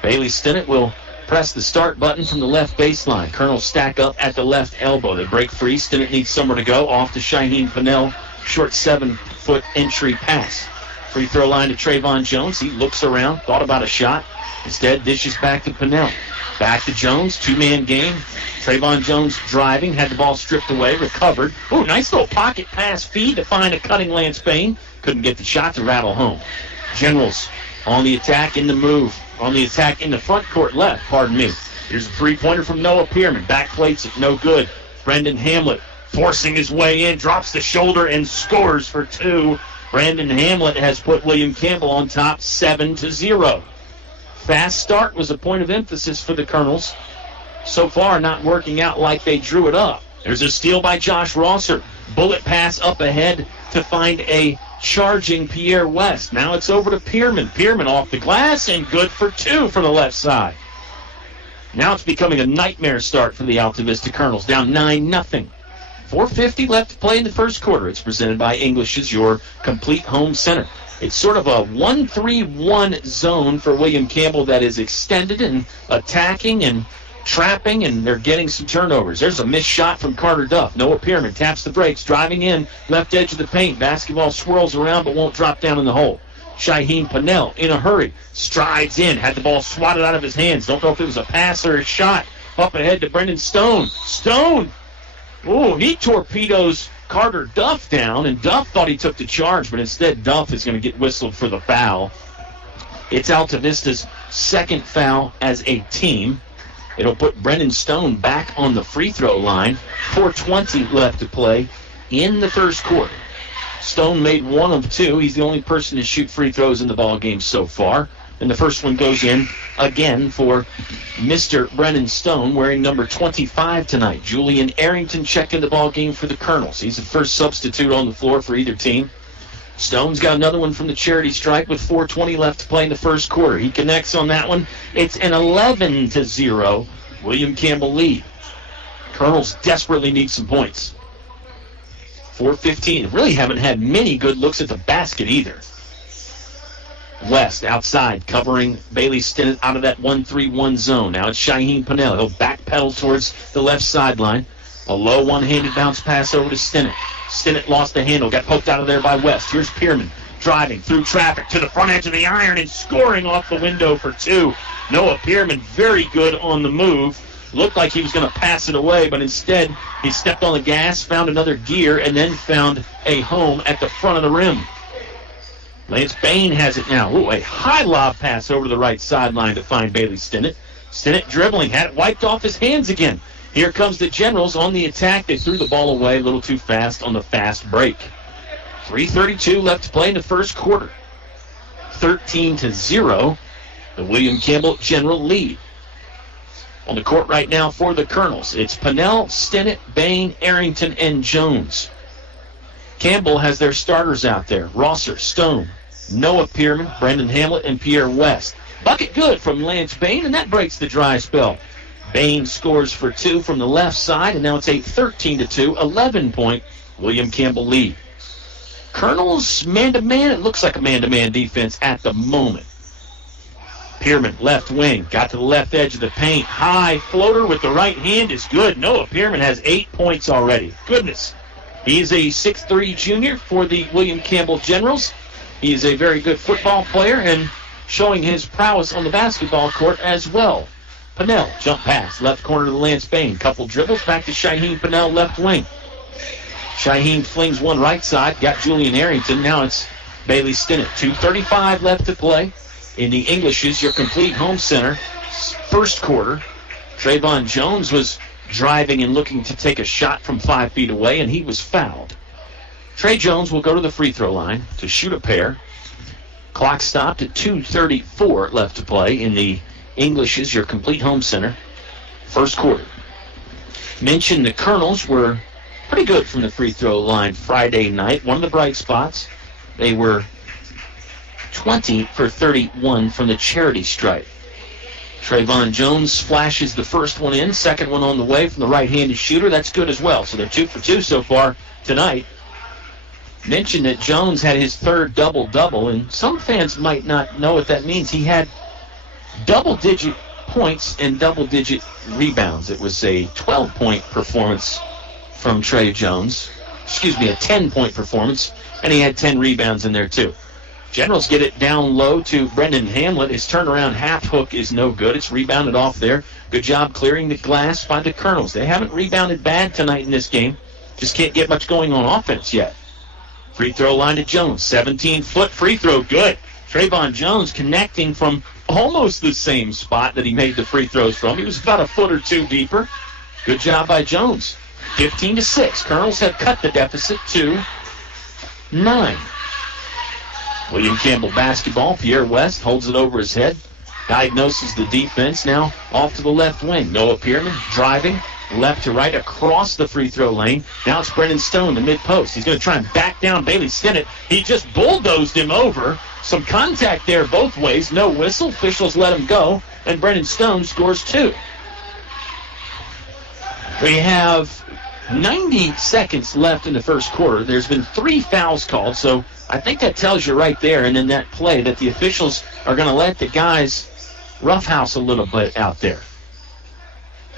Bailey Stinnett will press the start button from the left baseline. Colonels stack up at the left elbow. They break free. Stinnett needs somewhere to go. Off to Shaheen Pennell. Short 7-foot entry pass. Free throw line to Trayvon Jones. He looks around, thought about a shot. Instead, dishes back to Pennell. Back to Jones, two-man game. Trayvon Jones driving, had the ball stripped away, recovered. Ooh, nice little pocket pass feed to find a cutting Lance Bain. Couldn't get the shot to rattle home. Generals on the attack in the move. On the attack in the front court left, pardon me. Here's a three-pointer from Noah Pearman. Back plates it, no good. Brendan Hamlet forcing his way in, drops the shoulder and scores for two. Brandon Hamlet has put William Campbell on top 7-0. Fast start was a point of emphasis for the Colonels. So far, not working out like they drew it up. There's a steal by Josh Rosser. Bullet pass up ahead to find a charging Pierre West. Now it's over to Pearman. Pearman off the glass and good for two from the left side. Now it's becoming a nightmare start for the Altavista Colonels, down 9-0. 4:50 left to play in the first quarter. It's presented by English's, your complete home center. It's sort of a 1-3-1 zone for William Campbell that is extended and attacking and trapping, and they're getting some turnovers. There's a missed shot from Carter Duff. Noah Pearman taps the brakes, driving in, left edge of the paint. Basketball swirls around but won't drop down in the hole. Shaheen Pennell in a hurry, strides in, had the ball swatted out of his hands. Don't know if it was a pass or a shot. Up ahead to Brendan Stone. Stone! Oh, he torpedoes Carter Duff down, and Duff thought he took the charge, but instead Duff is going to get whistled for the foul. It's Altavista's second foul as a team. It'll put Brendan Stone back on the free throw line. 4:20 left to play in the first quarter. Stone made one of two. He's the only person to shoot free throws in the ball game so far. And the first one goes in again for Mr. Brennan Stone, wearing number 25 tonight. Julian Arrington checking the ball game for the Colonels. He's the first substitute on the floor for either team. Stone's got another one from the charity stripe with 4:20 left to play in the first quarter. He connects on that one. It's an 11-0 William Campbell lead. Colonels desperately need some points. 4:15. Really haven't had many good looks at the basket either. West outside, covering Bailey Stinnett out of that 1-3-1 zone. Now it's Shaheen Pennell. He'll backpedal towards the left sideline. A low one-handed bounce pass over to Stinnett. Stinnett lost the handle, got poked out of there by West. Here's Pearman driving through traffic to the front edge of the iron and scoring off the window for two. Noah Pearman very good on the move. Looked like he was going to pass it away, but instead he stepped on the gas, found another gear, and then found a home at the front of the rim. Lance Bain has it now. Ooh, a high lob pass over to the right sideline to find Bailey Stinnett. Stinnett dribbling, had it wiped off his hands again. Here comes the Generals on the attack. They threw the ball away a little too fast on the fast break. 3:32 left to play in the first quarter. 13-0, the William Campbell General lead. On the court right now for the Colonels, it's Pennell, Stinnett, Bain, Arrington, and Jones. Campbell has their starters out there. Rosser, Stone, Noah Pearman, Brendan Hamlet, and Pierre West. Bucket good from Lance Bain, and that breaks the dry spell. Bain scores for two from the left side, and now it's a 13-2, 11-point William Campbell lead. Colonels man-to-man. It looks like a man-to-man defense at the moment. Pearman, left wing, got to the left edge of the paint. High floater with the right hand is good. Noah Pearman has 8 points already. Goodness. He's a 6'3 junior for the William Campbell Generals. He is a very good football player and showing his prowess on the basketball court as well. Pennell, jump pass, left corner to Lance Bain. Couple dribbles, back to Shaheen Pennell, left wing. Shaheen flings one right side, got Julian Arrington. Now it's Bailey Stinnett. 2:35 left to play in the English's Your Complete Home Center first quarter. Trayvon Jones was driving and looking to take a shot from 5 feet away, and he was fouled. Trey Jones will go to the free throw line to shoot a pair. Clock stopped at 2:34 left to play in the English's Your Complete Home Center first quarter. Mentioned the Colonels were pretty good from the free throw line Friday night. One of the bright spots, they were 20 for 31 from the charity stripe. Trayvon Jones flashes the first one in, second one on the way from the right-handed shooter. That's good as well. So they're 2 for 2 so far tonight. Mentioned that Jones had his third double-double, and some fans might not know what that means. He had double-digit points and double-digit rebounds. It was a 12-point performance from Trey Jones. Excuse me, a 10-point performance, and he had 10 rebounds in there too. Generals get it down low to Brendan Hamlet. His turnaround half hook is no good. It's rebounded off there. Good job clearing the glass by the Colonels. They haven't rebounded bad tonight in this game. Just can't get much going on offense yet. Free throw line to Jones. 17-foot free throw. Good. Trayvon Jones connecting from almost the same spot that he made the free throws from. He was about a foot or two deeper. Good job by Jones. 15-6. Colonels have cut the deficit to 9. William Campbell basketball. Pierre West holds it over his head. Diagnoses the defense. Now off to the left wing. Noah Pearman driving left to right across the free throw lane. Now it's Brennan Stone, the mid-post. He's going to try and back down Bailey Stinnett. He just bulldozed him over. Some contact there both ways. No whistle. Officials let him go. And Brennan Stone scores 2. We have 90 seconds left in the first quarter. There's been 3 fouls called, so I think that tells you right there and in that play that the officials are going to let the guys roughhouse a little bit out there.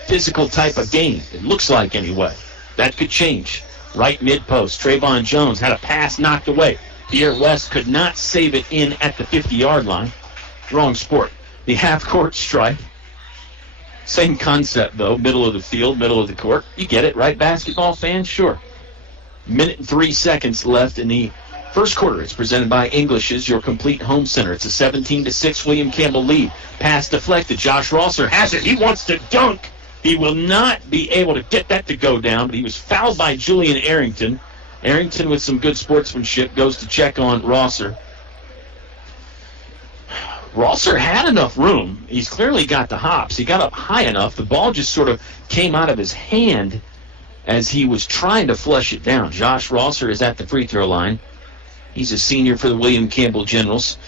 Physical type of game, it looks like anyway. That could change. Right mid-post, Trayvon Jones had a pass knocked away. Pierre West could not save it in at the 50-yard line. Wrong sport. The half-court stripe. Same concept, though. Middle of the field, middle of the court. You get it, right, basketball fans? Sure. Minute and 3 seconds left in the first quarter. It's presented by English's Your Complete Home Center. It's a 17-6 William Campbell lead. Pass deflected. Josh Rosser has it. He wants to dunk. He will not be able to get that to go down, but he was fouled by Julian Arrington. Arrington, with some good sportsmanship, goes to check on Rosser. Rosser had enough room. He's clearly got the hops. He got up high enough. The ball just sort of came out of his hand as he was trying to flush it down. Josh Rosser is at the free throw line. He's a senior for the William Campbell Generals.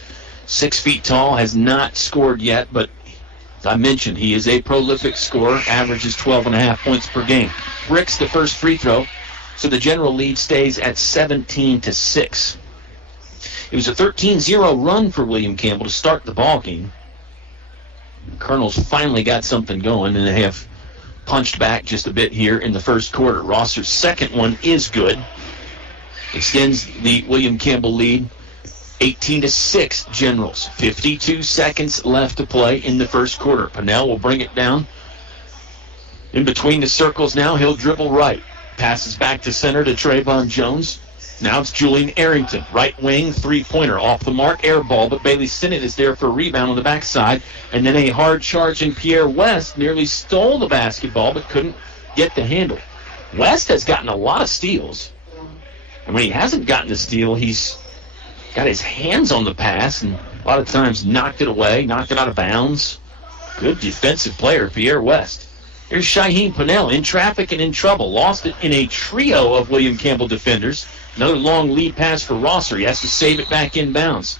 6 feet tall, has not scored yet, but as I mentioned, he is a prolific scorer, averages 12.5 points per game. Bricks the first free throw, so the General lead stays at 17-6. It was a 13-0 run for William Campbell to start the ball game. The Colonels finally got something going, and they have punched back just a bit here in the first quarter. Rosser's second one is good. Extends the William Campbell lead 18-6 Generals. 52 seconds left to play in the first quarter. Pennell will bring it down. In between the circles now, he'll dribble right. Passes back to center to Trayvon Jones. Now it's Julian Arrington. Right wing, three-pointer. Off the mark, air ball, but Bailey Stinnett is there for a rebound on the backside. And then a hard charge, and Pierre West nearly stole the basketball but couldn't get the handle. West has gotten a lot of steals. And when he hasn't gotten the steal, he's got his hands on the pass and a lot of times knocked it away, knocked it out of bounds. Good defensive player, Pierre West. Here's Shaheem Pennell in traffic and in trouble. Lost it in a trio of William Campbell defenders. Another long lead pass for Rosser. He has to save it back inbounds.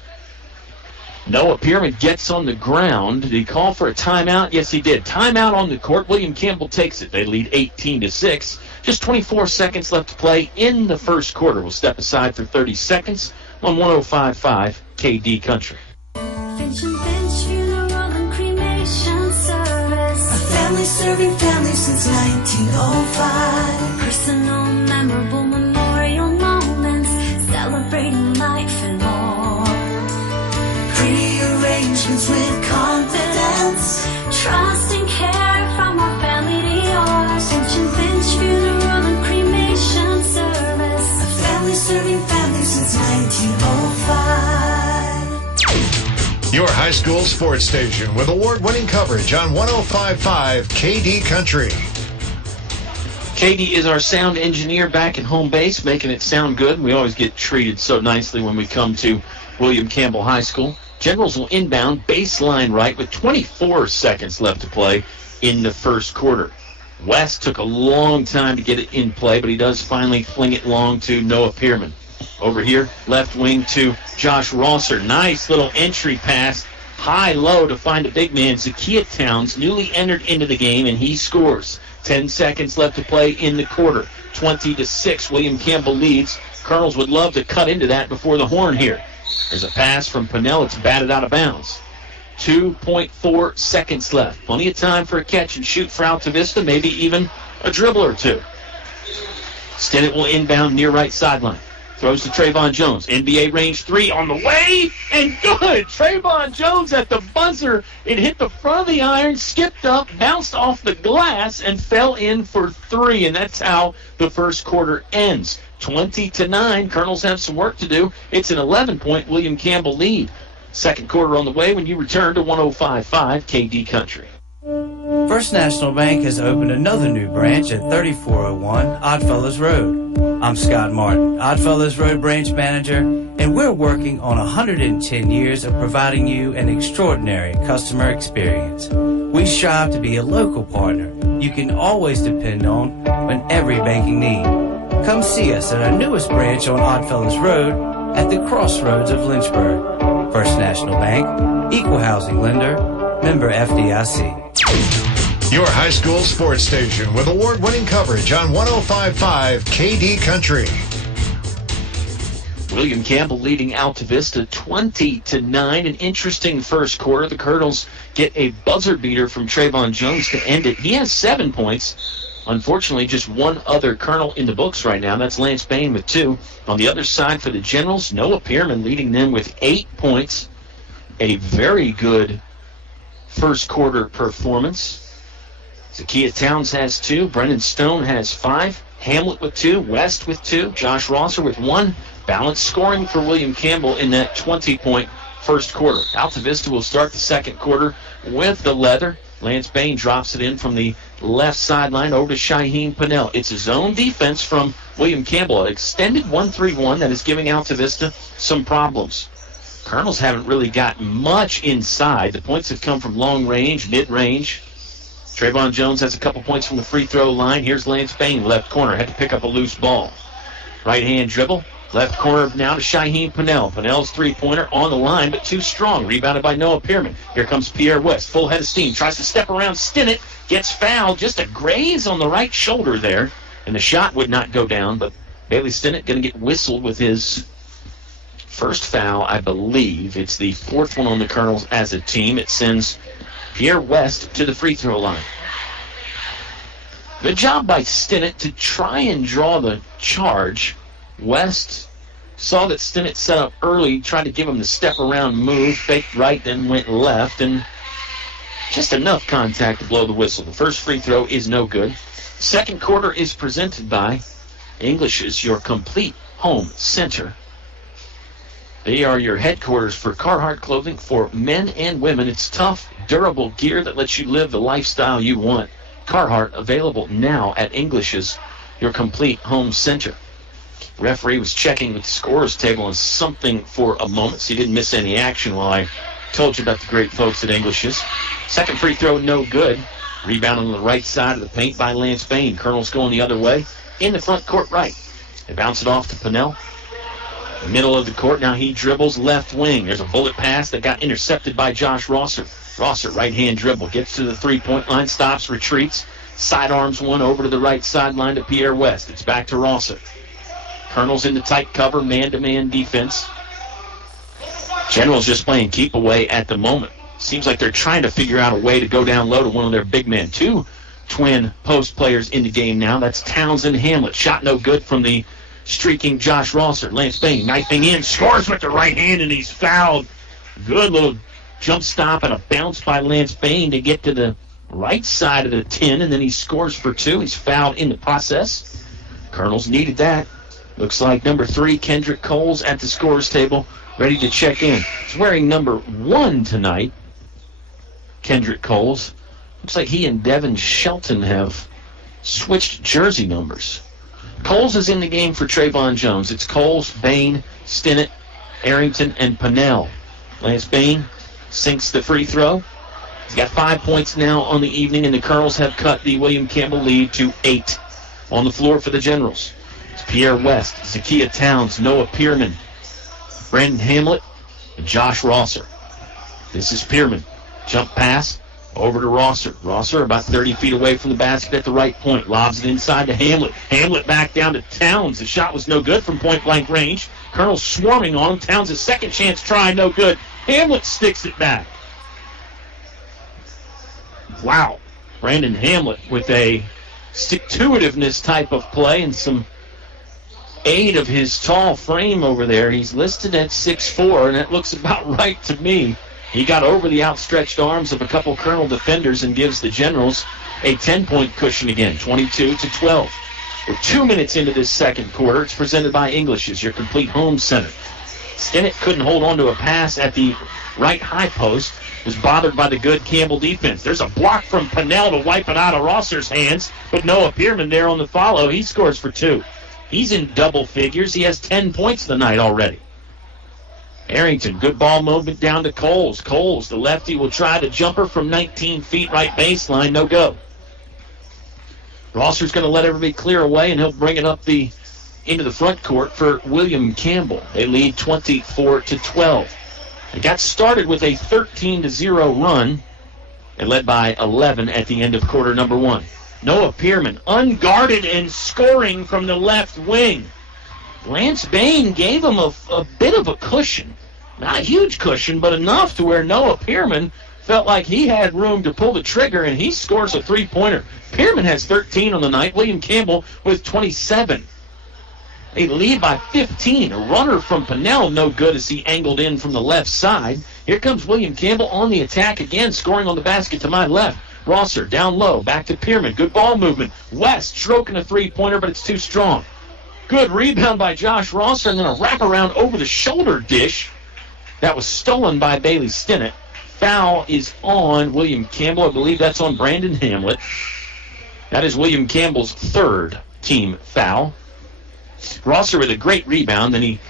Noah Pearman gets on the ground. Did he call for a timeout? Yes, he did. Timeout on the court. William Campbell takes it. They lead 18-6. Just 24 seconds left to play in the first quarter. We'll step aside for 30 seconds on 105.5 KD Country. Finch and Finch Funeral and Cremation Service. A family serving family since 1905. Personal, memorable memorial moments, celebrating life and more. Pretty arrangements with confidence, trust and care from our family to yours. Finch and Finch Funeral and Cremation Service. A family serving family since 1905. Your high school sports station with award-winning coverage on 105.5 KD Country. Katie is our sound engineer back at home base, making it sound good. We always get treated so nicely when we come to William Campbell High School. Generals will inbound baseline right with 24 seconds left to play in the first quarter. West took a long time to get it in play, but he does finally fling it long to Noah Pearman. Over here, left wing to Josh Rosser. Nice little entry pass, high-low to find a big man. Zakiya Towns, newly entered into the game, and he scores. 10 seconds left to play in the quarter. 20-6, William Campbell leads. Colonels would love to cut into that before the horn here. There's a pass from Pinnell. It's batted out of bounds. 2.4 seconds left. Plenty of time for a catch and shoot for Altavista, maybe even a dribble or two. Stinnett will inbound near right sideline. Throws to Trayvon Jones. NBA range 3 on the way, and good! Trayvon Jones at the buzzer. It hit the front of the iron, skipped up, bounced off the glass, and fell in for 3, and that's how the first quarter ends. 20-9. Colonels have some work to do. It's an 11-point William Campbell lead. Second quarter on the way when you return to 105.5 KD Country. First National Bank has opened another new branch at 3401 Oddfellows Road. I'm Scott Martin, Oddfellows Road branch manager, and we're working on 110 years of providing you an extraordinary customer experience. We strive to be a local partner you can always depend on every banking need. Come see us at our newest branch on Oddfellows Road at the crossroads of Lynchburg. First National Bank, equal housing lender, member FDIC. Your high school sports station with award-winning coverage on 105.5 KD Country. William Campbell leading Altavista 20-9. An interesting first quarter. The Colonels get a buzzer beater from Trayvon Jones to end it. He has 7 points. Unfortunately, just one other Colonel in the books right now. That's Lance Bain with 2. On the other side for the Generals, Noah Pearman leading them with 8 points. A very good first quarter performance. Zakiya Towns has 2. Brennan Stone has 5. Hamlet with 2. West with 2. Josh Rosser with 1. Balanced scoring for William Campbell in that 20-point first quarter. Altavista will start the second quarter with the leather. Lance Bain drops it in from the left sideline over to Shaheem Pinnell. It's a zone defense from William Campbell. An extended 1-3-1 that is giving Altavista some problems. Colonels haven't really got much inside. The points have come from long range, mid-range. Trayvon Jones has a couple points from the free throw line. Here's Lance Bain, left corner. Had to pick up a loose ball. Right-hand dribble. Left corner now to Shaheem Pinnell. Pinnell's three-pointer on the line, but too strong. Rebounded by Noah Pearman. Here comes Pierre West. Full head of steam. Tries to step around Stinnett. Gets fouled. Just a graze on the right shoulder there. And the shot would not go down, but Bailey Stinnett going to get whistled with his first foul, I believe. It's the 4th one on the Colonels as a team. It sends Pierre West to the free throw line. Good job by Stinnett to try and draw the charge. West saw that Stinnett set up early, tried to give him the step around move, faked right, then went left, and just enough contact to blow the whistle. The first free throw is no good. Second quarter is presented by English's, your complete home center. They are your headquarters for Carhartt clothing for men and women. It's tough, durable gear that lets you live the lifestyle you want. Carhartt, available now at English's, your complete home center. Referee was checking the scorer's table on something for a moment, so he didn't miss any action while I told you about the great folks at English's. Second free throw, no good. Rebound on the right side of the paint by Lance Bain. Colonel's going the other way in the front court right. They bounce it off to Pinnell. Middle of the court, now he dribbles left wing. There's a bullet pass that got intercepted by Josh Rosser. Rosser, right-hand dribble, gets to the three-point line, stops, retreats, sidearms one over to the right sideline to Pierre West. It's back to Rosser. Colonel's in the tight cover, man-to-man defense. General's just playing keep away at the moment. Seems like they're trying to figure out a way to go down low to one of their big men. 2 twin post players in the game now. That's Towns and Hamlet. Shot no good from the streaking Josh Rosser. Lance Bain knifing in, scores with the right hand, and he's fouled. Good little jump stop and a bounce by Lance Bain to get to the right side of the 10, and then he scores for 2. He's fouled in the process. Colonels needed that. Looks like number 3, Kendrick Coles, at the scorer's table ready to check in. He's wearing number 1 tonight, Kendrick Coles. Looks like he and Devin Shelton have switched jersey numbers. Coles is in the game for Trayvon Jones. It's Coles, Bain, Stinnett, Arrington, and Pennell. Lance Bain sinks the free throw. He's got 5 points now on the evening, and the Colonels have cut the William Campbell lead to 8. On the floor for the Generals, it's Pierre West, Zakiya Towns, Noah Pearman, Brandon Hamlet, and Josh Rosser. This is Pearman. Jump pass over to Rosser. Rosser about 30 feet away from the basket at the right point. Lobs it inside to Hamlet. Hamlet back down to Towns. The shot was no good from point-blank range. Colonels swarming on him. Towns' second chance try, no good. Hamlet sticks it back. Wow. Brandon Hamlet with a stick-to-itiveness type of play and some aid of his tall frame over there. He's listed at 6'4", and that looks about right to me. He got over the outstretched arms of a couple Colonel defenders and gives the Generals a 10-point cushion again, 22-12. We're 2 minutes into this second quarter. It's presented by English's, your complete home center. Stinnett couldn't hold on to a pass at the right high post. Was bothered by the good Campbell defense. There's a block from Pennell to wipe it out of Rosser's hands, but Noah Pearman there on the follow. He scores for 2. He's in double figures. He has 10 points tonight already. Arrington, good ball movement down to Coles. Coles, the lefty, will try the jumper from 19 feet right baseline. No go. Rosser's going to let everybody clear away, and he'll bring it up into the front court for William Campbell. They lead 24-12. They got started with a 13-0 run and led by 11 at the end of quarter number 1. Noah Pearman, unguarded and scoring from the left wing. Lance Bain gave him a bit of a cushion. Not a huge cushion, but enough to where Noah Pearman felt like he had room to pull the trigger, and he scores a three-pointer. Pearman has 13 on the night. William Campbell with 27. They lead by 15. A runner from Pennell, no good as he angled in from the left side. Here comes William Campbell on the attack again, scoring on the basket to my left. Rosser down low, back to Pearman. Good ball movement. West stroking a three-pointer, but it's too strong. Good rebound by Josh Rosser, and then a wraparound over-the-shoulder dish that was stolen by Bailey Stinnett. Foul is on William Campbell. I believe that's on Brandon Hamlet. That is William Campbell's third team foul. Rosser with a great rebound, then he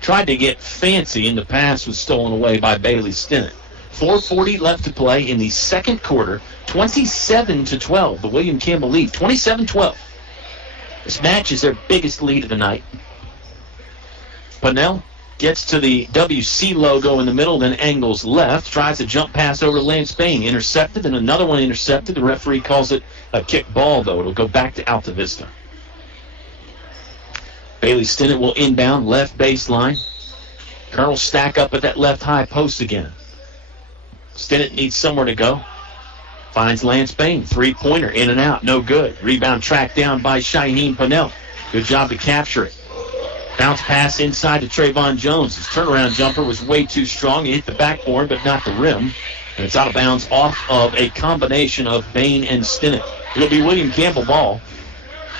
tried to get fancy, and the pass was stolen away by Bailey Stinnett. 4:40 left to play in the second quarter. 27-12. The William Campbell lead. 27-12. This match is their biggest lead of the night. Pennell gets to the WC logo in the middle, then angles left, tries a jump pass over to Lance Bain. Intercepted, and another one intercepted. The referee calls it a kick ball, though. It'll go back to Altavista. Bailey Stinnett will inbound, left baseline. Colonels stack up at that left high post again. Stinnett needs somewhere to go. Finds Lance Bain. Three-pointer, in and out, no good. Rebound tracked down by Shaheen Pennell. Good job to capture it. Bounce pass inside to Trayvon Jones. His turnaround jumper was way too strong. He hit the backboard, but not the rim. And it's out of bounds off of a combination of Bain and Stinnett. It'll be William Campbell ball.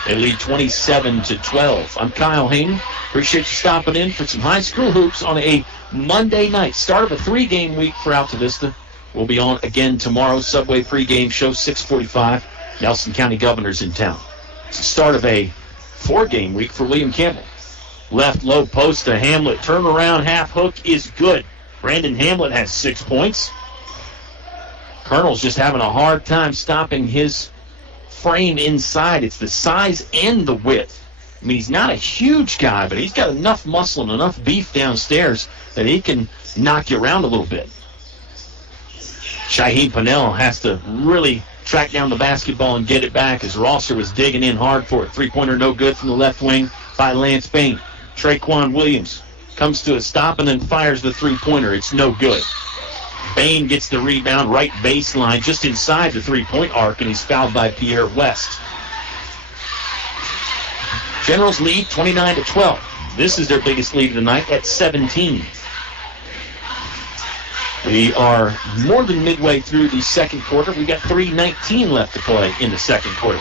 They lead 27-12. I'm Kyle Haney. Appreciate you stopping in for some high school hoops on a Monday night. Start of a 3-game week for Altavista. We'll be on again tomorrow. Subway pregame show, 6:45. Nelson County Governors in town. It's the start of a 4-game week for William Campbell. Left low post to Hamlet. Turnaround half hook is good. Brandon Hamlet has 6 points. Colonel's just having a hard time stopping his frame inside. It's the size and the width. I mean, he's not a huge guy, but he's got enough muscle and enough beef downstairs that he can knock you around a little bit. Shaheen Pennell has to really track down the basketball and get it back as Rosser was digging in hard for it. Three-pointer no good from the left wing by Lance Bain. Traquan Williams comes to a stop and then fires the three-pointer. It's no good. Bain gets the rebound right baseline just inside the three-point arc, and he's fouled by Pierre West. Generals lead 29-12. This is their biggest lead of the night at 17. We are more than midway through the second quarter. We've got 3:19 left to play in the second quarter.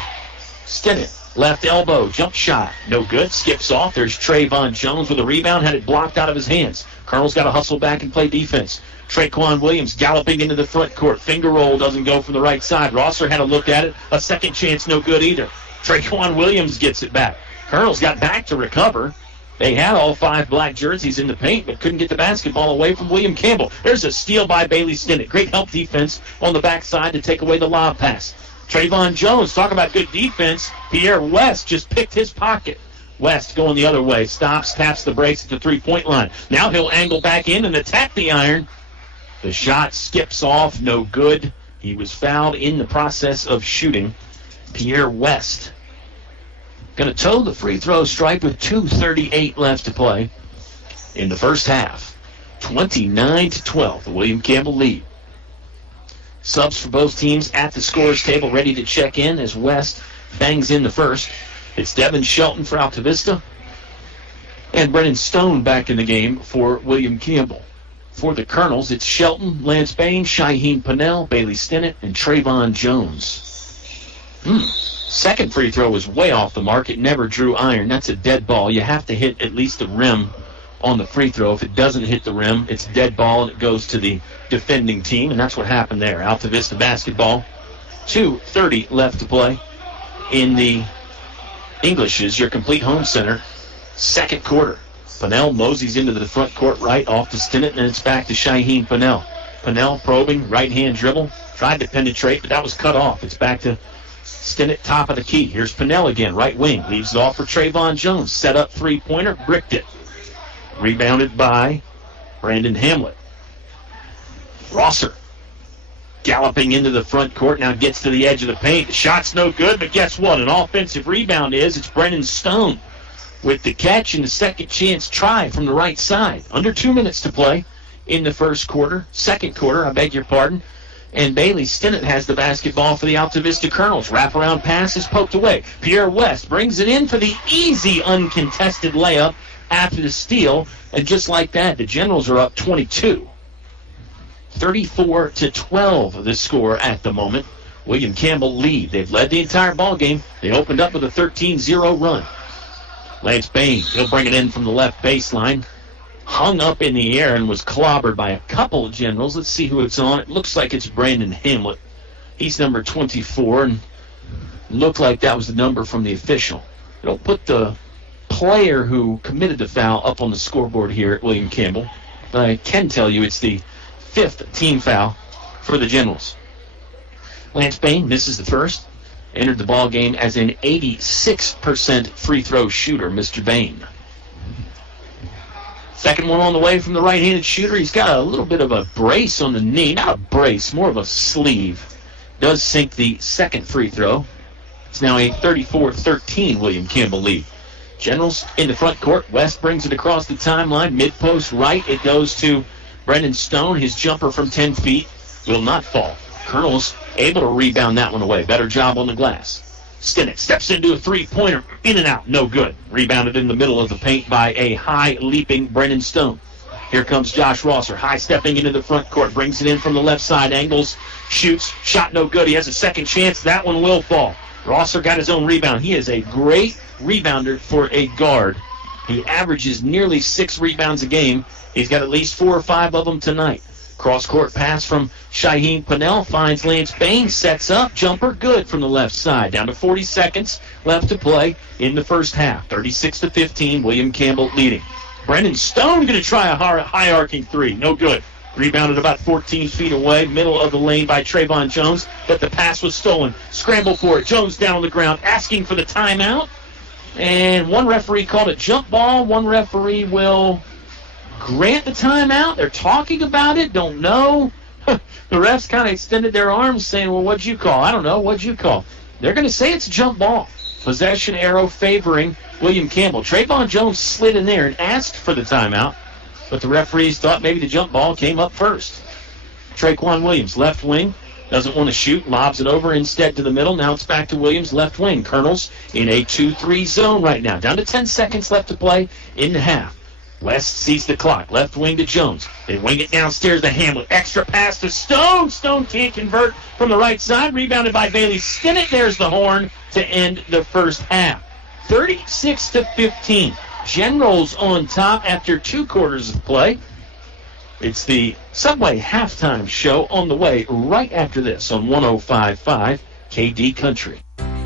Stinnett, left elbow, jump shot, no good, skips off. There's Trayvon Jones with a rebound, had it blocked out of his hands. Colonel's got to hustle back and play defense. Traquan Williams galloping into the front court. Finger roll doesn't go from the right side. Rosser had a look at it. A second chance, no good either. Traquan Williams gets it back. Colonel's got back to recover. They had all 5 black jerseys in the paint, but couldn't get the basketball away from William Campbell. There's a steal by Bailey Stinnett. Great help defense on the backside to take away the lob pass. Trayvon Jones, talk about good defense. Pierre West just picked his pocket. West going the other way. Stops, taps the brakes at the three-point line. Now he'll angle back in and attack the iron. The shot skips off, no good. He was fouled in the process of shooting. Pierre West going to toe the free throw stripe with 2:38 left to play in the first half. 29-12, the William Campbell lead. Subs for both teams at the scorer's table ready to check in as West bangs in the first. It's Devin Shelton for Altavista and Brennan Stone back in the game for William Campbell. For the Colonels, it's Shelton, Lance Bain, Shaheen Pennell, Bailey Stinnett, and Trayvon Jones. Second free throw was way off the mark. It never drew iron. That's a dead ball. You have to hit at least the rim on the free throw. If it doesn't hit the rim, it's dead ball, and it goes to the defending team, and that's what happened there. Altavista basketball, 2:30 left to play in the English's, your complete home center, second quarter. Pennell moseys into the front court right off to Stinnett, and it's back to Shaheen Pennell. Pennell probing, right-hand dribble, tried to penetrate, but that was cut off. It's back to Stinnett, top of the key. Here's Pennell again, right wing. Leaves it off for Trayvon Jones. Set up three-pointer, bricked it. Rebounded by Brandon Hamlet. Rosser galloping into the front court, now gets to the edge of the paint. The shot's no good, but guess what? An offensive rebound is. It's Brennan Stone with the catch and the second chance try from the right side. Under 2 minutes to play in the second quarter, I beg your pardon. And Bailey Stinnett has the basketball for the Altavista Colonels. Wraparound pass is poked away. Pierre West brings it in for the easy, uncontested layup after the steal. And just like that, the Generals are up 22. 34-12 the score at the moment. William Campbell lead. They've led the entire ball game. They opened up with a 13-0 run. Lance Bain, he'll bring it in from the left baseline. Hung up in the air and was clobbered by a couple of Generals. Let's see who it's on. It looks like it's Brandon Hamlet. He's number 24, and looked like that was the number from the official. It'll put the player who committed the foul up on the scoreboard here at William Campbell. But I can tell you it's the 5th team foul for the Generals. Lance Bain misses the first. Entered the ball game as an 86% free throw shooter, Mr. Bain. Second one on the way from the right-handed shooter. He's got a little bit of a brace on the knee. Not a brace, more of a sleeve. Does sink the second free throw. It's now a 34-13 William Campbell lead. Generals in the front court. West brings it across the timeline. Mid-post right. It goes to Brendan Stone. His jumper from 10 feet will not fall. Colonels able to rebound that one away. Better job on the glass. Stinnett steps into a three-pointer. In and out. No good. Rebounded in the middle of the paint by a high-leaping Brendan Stone. Here comes Josh Rosser. High-stepping into the front court. Brings it in from the left side. Angles. Shoots. Shot no good. He has a second chance. That one will fall. Rosser got his own rebound. He is a great rebounder for a guard. He averages nearly 6 rebounds a game. He's got at least 4 or 5 of them tonight. Cross-court pass from Shaheen Pennell finds Lance Bain, sets up, jumper good from the left side. Down to 40 seconds left to play in the first half. 36-15, William Campbell leading. Brendan Stone going to try a high-arcing three. No good. Rebounded about 14 feet away, middle of the lane by Trayvon Jones, but the pass was stolen. Scramble for it. Jones down on the ground, asking for the timeout. And one referee called it jump ball. One referee will grant the timeout. They're talking about it. Don't know. The refs kind of extended their arms saying, well, what'd you call? I don't know. What'd you call? They're going to say it's a jump ball. Possession arrow favoring William Campbell. Trayvon Jones slid in there and asked for the timeout, but the referees thought maybe the jump ball came up first. Traquan Williams, left wing, doesn't want to shoot, lobs it over instead to the middle. Now it's back to Williams, left wing. Colonels in a 2-3 zone right now. Down to 10 seconds left to play in the half. West sees the clock. Left wing to Jones. They wing it downstairs to Hamlet. Extra pass to Stone. Stone can't convert from the right side. Rebounded by Bailey Stinnett. There's the horn to end the first half. 36-15. Generals on top after 2 quarters of play. It's the Subway Halftime Show on the way right after this on 105.5 KD Country.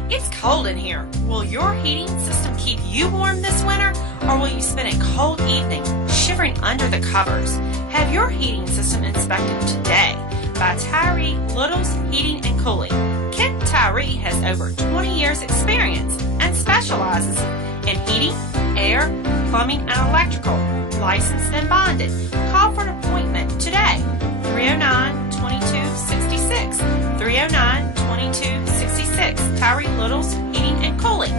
It's cold in here. Will your heating system keep you warm this winter, or will you spend a cold evening shivering under the covers? Have your heating system inspected today by Tyree Little's Heating and Cooling. Kent Tyree has over 20 years experience and specializes in heating, air, plumbing, and electrical. Licensed and bonded. Call for an appointment today. 309-2266. 309-2266. Tyree Little's Heating and Cooling.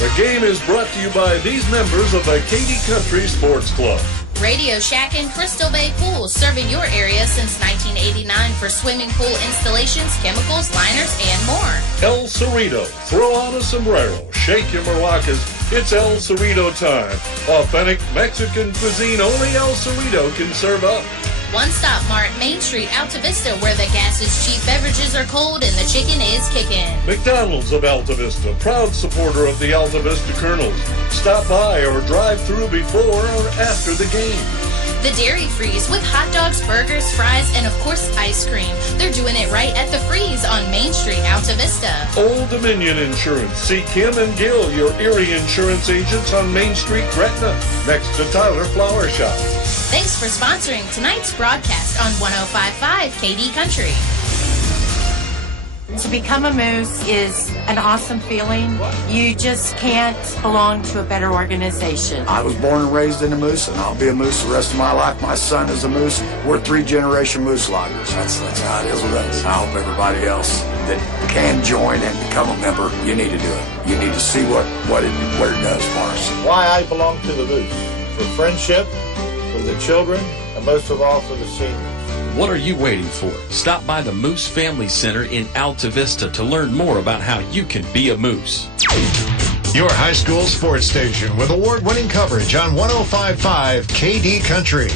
The game is brought to you by these members of the KD Country Sports Club. Radio Shack and Crystal Bay Pools, serving your area since 1989 for swimming pool installations, chemicals, liners, and more. El Cerrito. Throw on a sombrero. Shake your maracas. It's El Cerrito time. Authentic Mexican cuisine only El Cerrito can serve up. One Stop Mart, Main Street, Altavista, where the gas is cheap, beverages are cold, and the chicken is kicking. McDonald's of Altavista, proud supporter of the Altavista Colonels. Stop by or drive through before or after the game. The Dairy Freeze with hot dogs, burgers, fries, and of course ice cream. They're doing it right at the Freeze on Main Street, Altavista. Old Dominion Insurance. See Kim and Gil, your Erie insurance agents on Main Street, Gretna, next to Tyler Flower Shop. Thanks for sponsoring tonight's broadcast on 105.5 KD Country. To become a Moose is an awesome feeling. You just can't belong to a better organization. I was born and raised in a Moose, and I'll be a Moose the rest of my life. My son is a Moose. We're three-generation Moose loggers. That's how it is with us. I hope everybody else that can join and become a member, you need to do it. You need to see what it does for us. Why I belong to the Moose. For friendship, for the children, and most of all for the seniors. What are you waiting for? Stop by the Moose Family Center in Altavista to learn more about how you can be a Moose. Your high school sports station with award-winning coverage on 105.5 KD Country.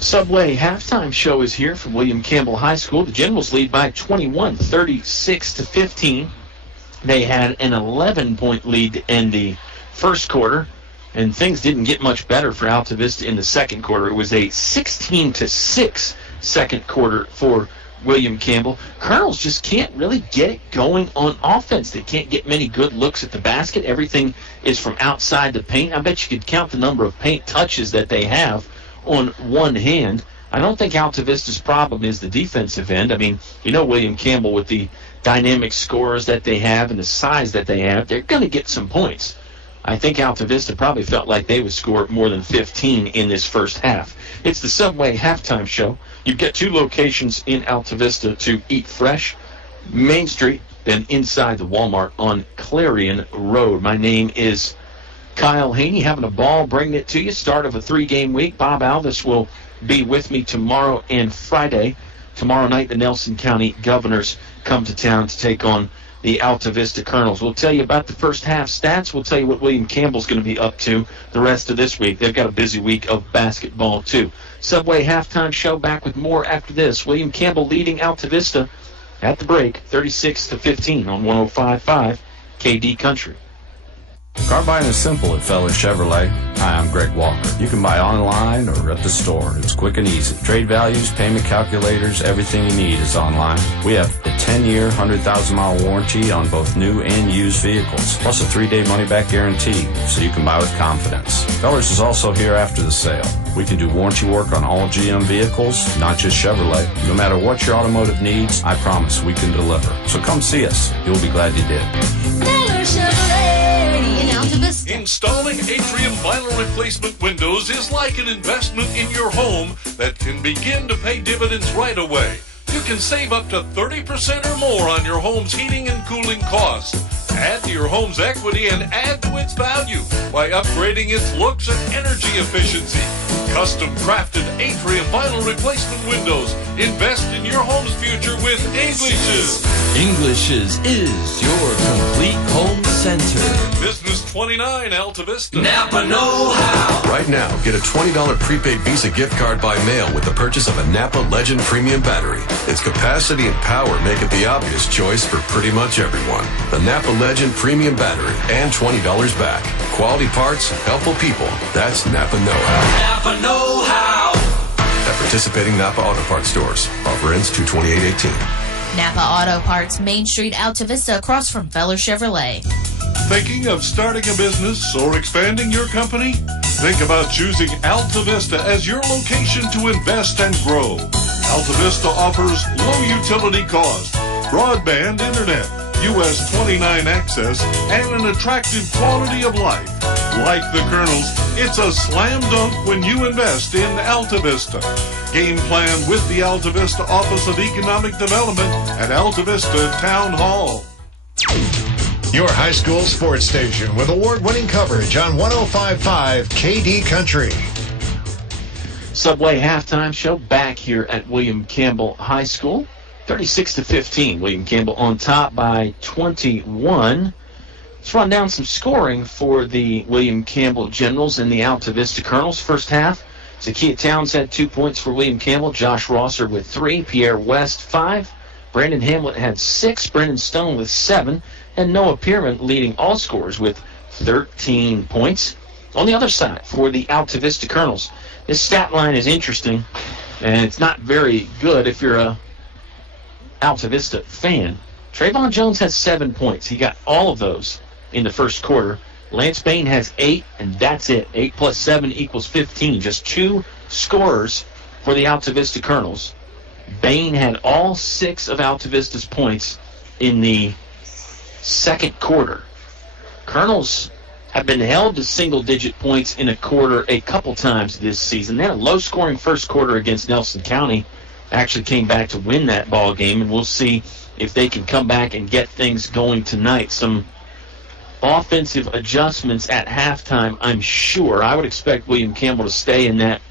Subway Halftime Show is here from William Campbell High School. The Generals lead by 21, 36-15. They had an 11-point lead to end the first quarter. And things didn't get much better for Altavista in the second quarter. It was a 16-6 second quarter for William Campbell. Colonels just can't really get it going on offense. They can't get many good looks at the basket. Everything is from outside the paint. I bet you could count the number of paint touches that they have on one hand. I don't think Altavista's problem is the defensive end. I mean, you know William Campbell with the dynamic scorers that they have and the size that they have, they're going to get some points. I think Altavista probably felt like they would score more than 15 in this first half. It's the Subway Halftime Show. You've got two locations in Altavista to eat fresh. Main Street, then inside the Walmart on Clarion Road. My name is Kyle Haney, having a ball, bringing it to you. Start of a 3-game week. Bob Alvis will be with me tomorrow and Friday. Tomorrow night, the Nelson County Governors come to town to take on the Altavista Colonels. We'll tell you about the first half stats. We'll tell you what William Campbell's going to be up to the rest of this week. They've got a busy week of basketball, too. Subway Halftime Show back with more after this. William Campbell leading Altavista at the break, 36-15 on 105.5 KD Country. Car buying is simple at Feller Chevrolet. Hi, I'm Greg Walker. You can buy online or at the store. It's quick and easy. Trade values, payment calculators, everything you need is online. We have a 10-year, 100,000-mile warranty on both new and used vehicles, plus a 3-day money-back guarantee, so you can buy with confidence. Fellers is also here after the sale. We can do warranty work on all GM vehicles, not just Chevrolet. No matter what your automotive needs, I promise we can deliver. So come see us. You'll be glad you did. Feller Chevrolet in Altavista. Installing atrium vinyl replacement windows is like an investment in your home that can begin to pay dividends right away. You can save up to 30% or more on your home's heating and cooling costs. Add to your home's equity and add to its value by upgrading its looks and energy efficiency. Custom crafted atrium vinyl replacement windows. Invest in your home's future with English's. English's is your complete home center. Business 29 Altavista. Napa know-how. Right now, get a $20 prepaid Visa gift card by mail with the purchase of a Napa Legend Premium Battery. Its capacity and power make it the obvious choice for pretty much everyone. The Napa Legend Premium Battery and $20 back. Quality parts, helpful people. That's Napa know-how. Napa know-how. At participating Napa Auto Parts stores. Offer ends 2/28/18. Napa Auto Parts, Main Street, Altavista, across from Feller Chevrolet. Thinking of starting a business or expanding your company? Think about choosing Altavista as your location to invest and grow. Altavista offers low utility cost, broadband internet, US 29 access, and an attractive quality of life. Like the Colonels, it's a slam dunk when you invest in Altavista. Game plan with the Altavista Office of Economic Development at Altavista Town Hall. Your high school sports station with award-winning coverage on 105.5 KD Country. Subway halftime show back here at William Campbell High School. 36-15. William Campbell on top by 21. Let's run down some scoring for the William Campbell Generals and the Altavista Colonels. First half, Zakiya Towns had 2 points for William Campbell. Josh Rosser with 3. Pierre West 5. Brandon Hamlet had 6. Brendan Stone with 7. And Noah Pierman leading all scorers with 13 points. On the other side, for the Altavista Colonels, this stat line is interesting, and it's not very good if you're a Altavista fan. Trayvon Jones has 7 points. He got all of those in the first quarter. Lance Bain has 8, and that's it. 8 plus 7 equals 15. Just 2 scorers for the Altavista Colonels. Bain had all 6 of Altavista's points in the second quarter. Colonels have been held to single-digit points in a quarter a couple times this season. They had a low-scoring first quarter against Nelson County. Actually came back to win that ball game, and we'll see if they can come back and get things going tonight. Some offensive adjustments at halftime, I'm sure. I would expect William Campbell to stay in that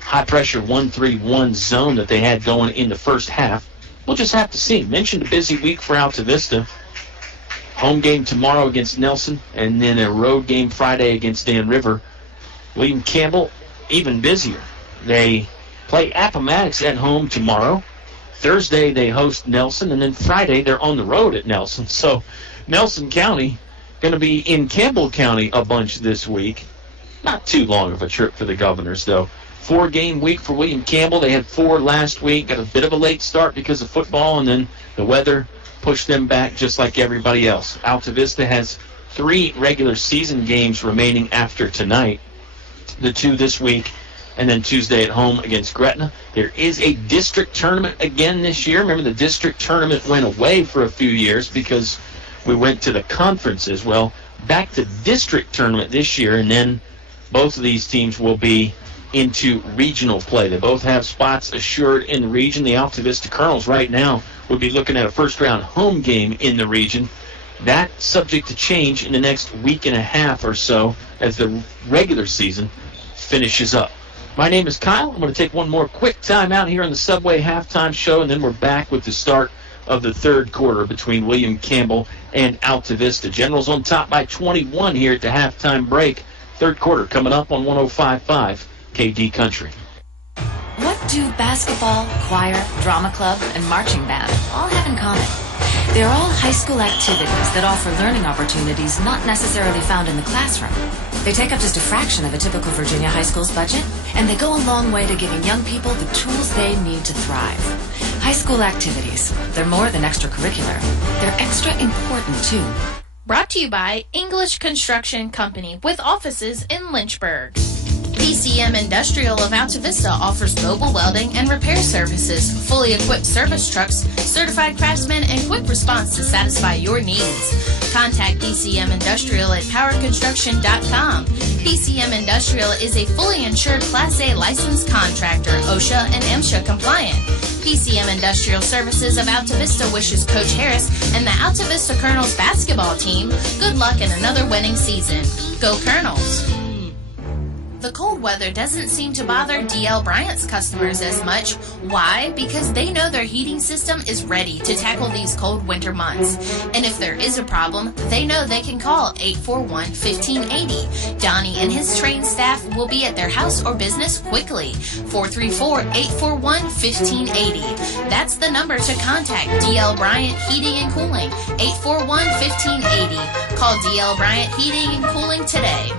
high-pressure 1-3-1 zone that they had going in the first half. We'll just have to see. Mentioned a busy week for Altavista. Home game tomorrow against Nelson, and then a road game Friday against Dan River. William Campbell, even busier. They play Appomattox at home tomorrow. Thursday they host Nelson, and then Friday they're on the road at Nelson. So Nelson County going to be in Campbell County a bunch this week. Not too long of a trip for the Governors, though. 4-game week for William Campbell. They had 4 last week. Got a bit of a late start because of football, and then the weather pushed them back just like everybody else. Altavista has 3 regular season games remaining after tonight. The 2 this week, and then Tuesday at home against Gretna. There is a district tournament again this year. Remember, the district tournament went away for a few years because we went to the conferences. Well, back to district tournament this year, and then both of these teams will be into regional play. They both have spots assured in the region. The Altavista Colonels right now would be looking at a first-round home game in the region. That's subject to change in the next week and a half or so as the regular season finishes up. My name is Kyle. I'm going to take one more quick time out here on the Subway halftime show, and then we're back with the start of the third quarter between William Campbell and Altavista. Generals on top by 21 here at the halftime break. Third quarter coming up on 105.5 KD Country. What do basketball, choir, drama club, and marching band all have in common? They're all high school activities that offer learning opportunities not necessarily found in the classroom. They take up just a fraction of a typical Virginia high school's budget, and they go a long way to giving young people the tools they need to thrive. High school activities, they're more than extracurricular. They're extra important, too. Brought to you by English Construction Company with offices in Lynchburg. PCM Industrial of Altavista offers mobile welding and repair services, fully equipped service trucks, certified craftsmen, and quick response to satisfy your needs. Contact PCM Industrial at powerconstruction.com. PCM Industrial is a fully insured Class A licensed contractor, OSHA and MSHA compliant. PCM Industrial Services of Altavista wishes Coach Harris and the Altavista Colonels basketball team good luck in another winning season. Go Colonels! The cold weather doesn't seem to bother DL Bryant's customers as much. Why? Because they know their heating system is ready to tackle these cold winter months. And if there is a problem, they know they can call 841-1580. Donnie and his trained staff will be at their house or business quickly. 434-841-1580. That's the number to contact DL Bryant Heating and Cooling. 841-1580. Call DL Bryant Heating and Cooling today.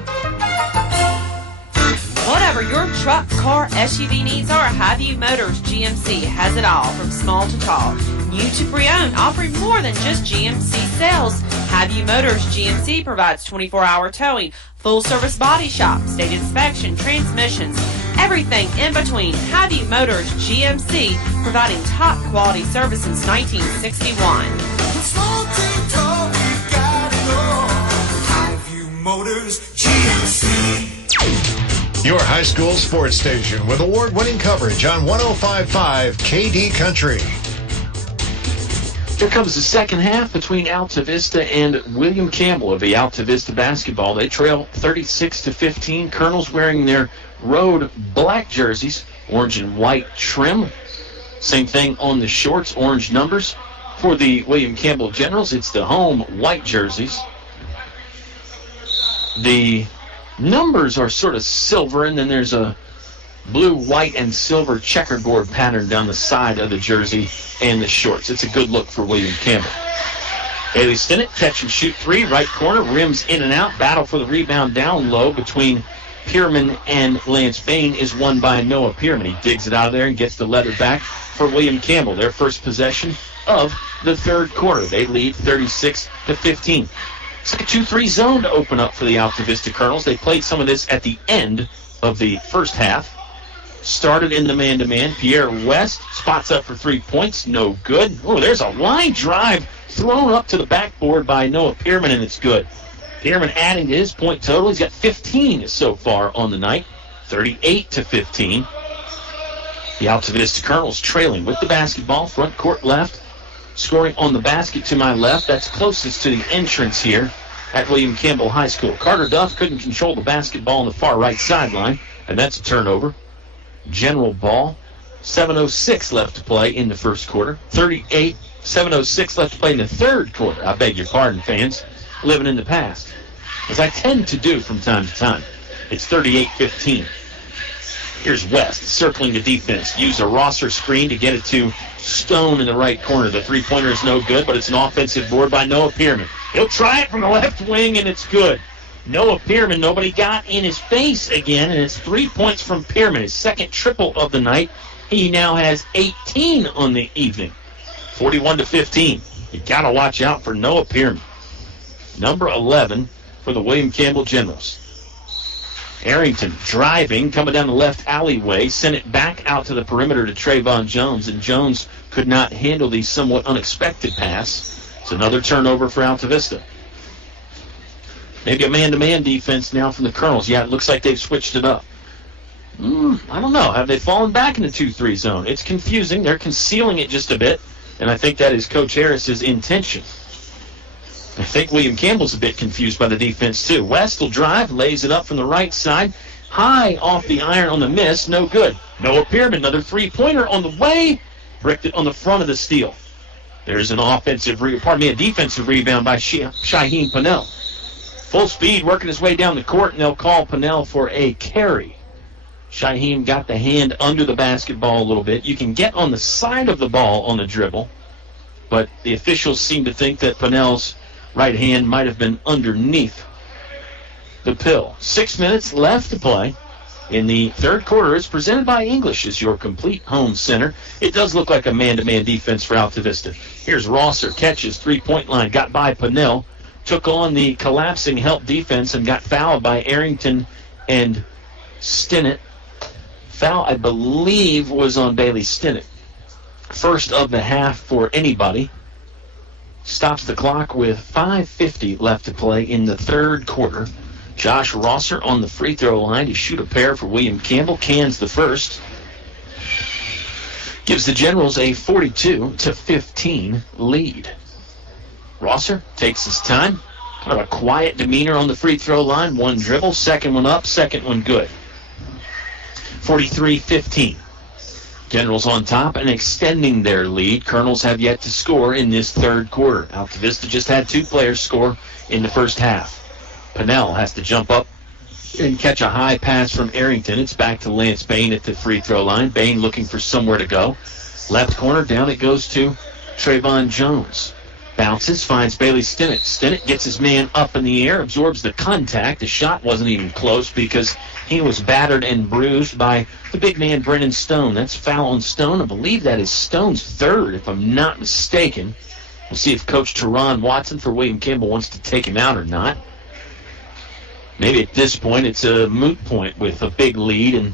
Whatever your truck, car, SUV needs are, Highview Motors GMC has it all, from small to tall. New to pre-owned, offering more than just GMC sales. Highview Motors GMC provides 24-hour towing, full-service body shop, state inspection, transmissions, everything in between. Highview Motors GMC, providing top-quality service since 1961. Highview Motors GMC. Your high school sports station with award-winning coverage on 105.5 KD Country. Here comes the second half between Altavista and William Campbell of the Altavista basketball. They trail 36-15. Colonels wearing their road black jerseys, orange and white trim. Same thing on the shorts, orange numbers. For the William Campbell Generals, it's the home white jerseys. The numbers are sort of silver, and then there's a blue, white, and silver checkerboard pattern down the side of the jersey and the shorts. It's a good look for William Campbell. Bailey Stinnett, catch and shoot three, right corner, rims in and out. Battle for the rebound down low between Pierman and Lance Bain is won by Noah Pierman. He digs it out of there and gets the leather back for William Campbell. Their first possession of the third quarter. They lead 36-15. It's like a 2-3 zone to open up for the Altavista Colonels. They played some of this at the end of the first half. Started in the man-to-man. Pierre West spots up for 3 points. No good. Oh, there's a line drive thrown up to the backboard by Noah Pierman, and it's good. Pierman adding to his point total. He's got 15 so far on the night. 38-15. The Altavista Colonels trailing with the basketball. Front court left. Scoring on the basket to my left. That's closest to the entrance here at William Campbell High School. Carter Duff couldn't control the basketball on the far right sideline, and that's a turnover. General ball. 7:06 left to play in the first quarter. 7:06 left to play in the third quarter. I beg your pardon, fans. Living in the past, as I tend to do from time to time. It's 38-15. Here's West circling the defense. Use a Rosser screen to get it to Stone in the right corner. The three-pointer is no good, but it's an offensive board by Noah Pierman. He'll try it from the left wing, and it's good. Noah Pierman, nobody got in his face again, and it's 3 points from Pierman, his second triple of the night. He now has 18 on the evening. 41-15. You got to watch out for Noah Pierman. Number 11 for the William Campbell Generals. Arrington driving, coming down the left alleyway, sent it back out to the perimeter to Trayvon Jones, and Jones could not handle the somewhat unexpected pass. It's another turnover for Altavista. Maybe a man-to-man defense now from the Colonels. Yeah, it looks like they've switched it up. I don't know. Have they fallen back in the 2-3 zone? It's confusing. They're concealing it just a bit, and I think that is Coach Harris's intention. I think William Campbell's a bit confused by the defense, too. West will drive, lays it up from the right side. High off the iron on the miss, no good. Noah Pierman, another three-pointer on the way. Bricked it on the front of the steal. There's an a defensive rebound by Shaheem Pannell. Full speed, working his way down the court, and they'll call Pannell for a carry. Shaheem got the hand under the basketball a little bit. You can get on the side of the ball on the dribble, but the officials seem to think that Pannell's right hand might have been underneath the pill. 6 minutes left to play in the third quarter. Is presented by English as your complete home center. It does look like a man-to-man defense for Altavista. Here's Rosser, catches, three-point line, got by Pannell, took on the collapsing help defense and got fouled by Arrington and Stinnett. Foul, I believe, was on Bailey Stinnett. First of the half for anybody. Stops the clock with 5:50 left to play in the third quarter. Josh Rosser on the free throw line to shoot a pair for William Campbell. Cans the first. Gives the Generals a 42-15 lead. Rosser takes his time. Kind of a quiet demeanor on the free throw line. One dribble, second one up, second one good. 43-15. Generals on top and extending their lead. Colonels have yet to score in this third quarter. Altavista just had 2 players score in the first half. Pennell has to jump up and catch a high pass from Arrington. It's back to Lance Bain at the free throw line. Bain looking for somewhere to go. Left corner, down it goes to Trayvon Jones. Bounces, finds Bailey Stinnett. Stinnett gets his man up in the air, absorbs the contact. The shot wasn't even close because he was battered and bruised by the big man, Brennan Stone. That's foul on Stone. I believe that is Stone's third, if I'm not mistaken. We'll see if Coach Teron Watson for William Campbell wants to take him out or not. Maybe at this point it's a moot point with a big lead and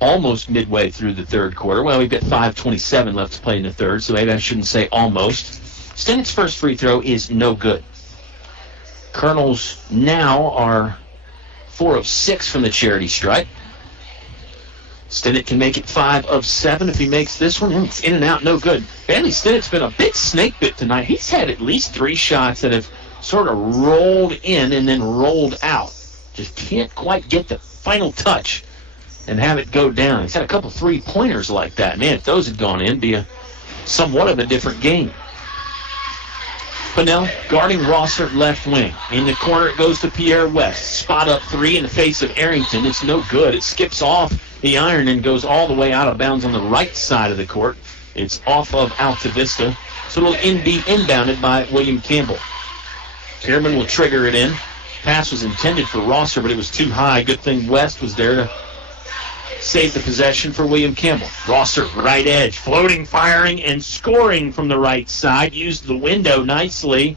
almost midway through the third quarter. Well, we've got 5:27 left to play in the third, so maybe I shouldn't say almost. Stinnett's first free throw is no good. Colonels now are 4 of 6 from the charity stripe. Stinnett can make it 5 of 7 if he makes this one. It's in and out, no good. Bailey Stinnett's been a bit snake bit tonight. He's had at least 3 shots that have sort of rolled in and then rolled out. Just can't quite get the final touch and have it go down. He's had a couple 3-pointers like that. Man, if those had gone in, it'd be somewhat of a different game. Pennell guarding Rosser left wing. In the corner it goes to Pierre West. Spot up 3 in the face of Arrington. It's no good. It skips off the iron and goes all the way out of bounds on the right side of the court. It's off of Altavista. So it'll be inbounded by William Campbell. Pierman will trigger it in. Pass was intended for Rosser, but it was too high. Good thing West was there to save the possession for William Campbell. Rosser, right edge, floating, firing, and scoring from the right side. Used the window nicely,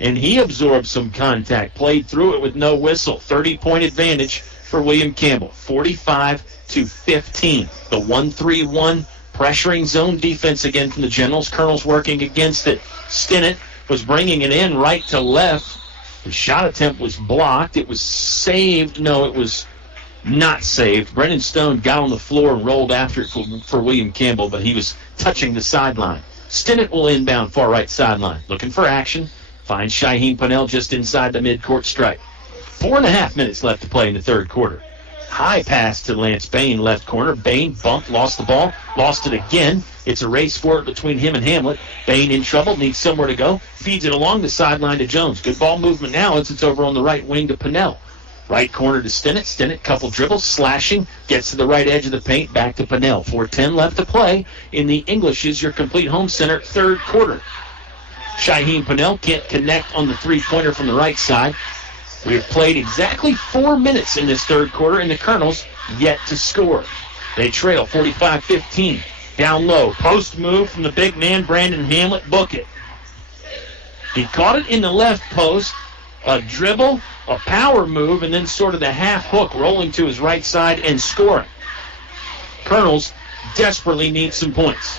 and he absorbed some contact. Played through it with no whistle. 30-point advantage for William Campbell. 45-15. The 1-3-1 pressuring zone defense again from the Generals. Colonels working against it. Stinnett was bringing it in right to left. The shot attempt was blocked. It was saved. No, it was not saved. Brennan Stone got on the floor and rolled after it for William Campbell, but he was touching the sideline. Stinnett will inbound far right sideline. Looking for action. Finds Shaheem Pennell just inside the midcourt stripe. 4.5 minutes left to play in the third quarter. High pass to Lance Bain, left corner. Bain bumped, lost the ball, lost it again. It's a race for it between him and Hamlet. Bain in trouble, needs somewhere to go. Feeds it along the sideline to Jones. Good ball movement now as it's over on the right wing to Pennell. Right corner to Stinnett. Stinnett, couple dribbles, slashing, gets to the right edge of the paint, back to Pennell. 4:10 left to play in the English is your complete home center third quarter. Shaheem Pennell can't connect on the three-pointer from the right side. We have played exactly 4 minutes in this third quarter, and the Colonels yet to score. They trail 45-15. Down low, post move from the big man, Brandon Hamlet. Book it. He caught it in the left post, a dribble, a power move, and then sort of the half hook rolling to his right side and scoring. Colonels desperately need some points.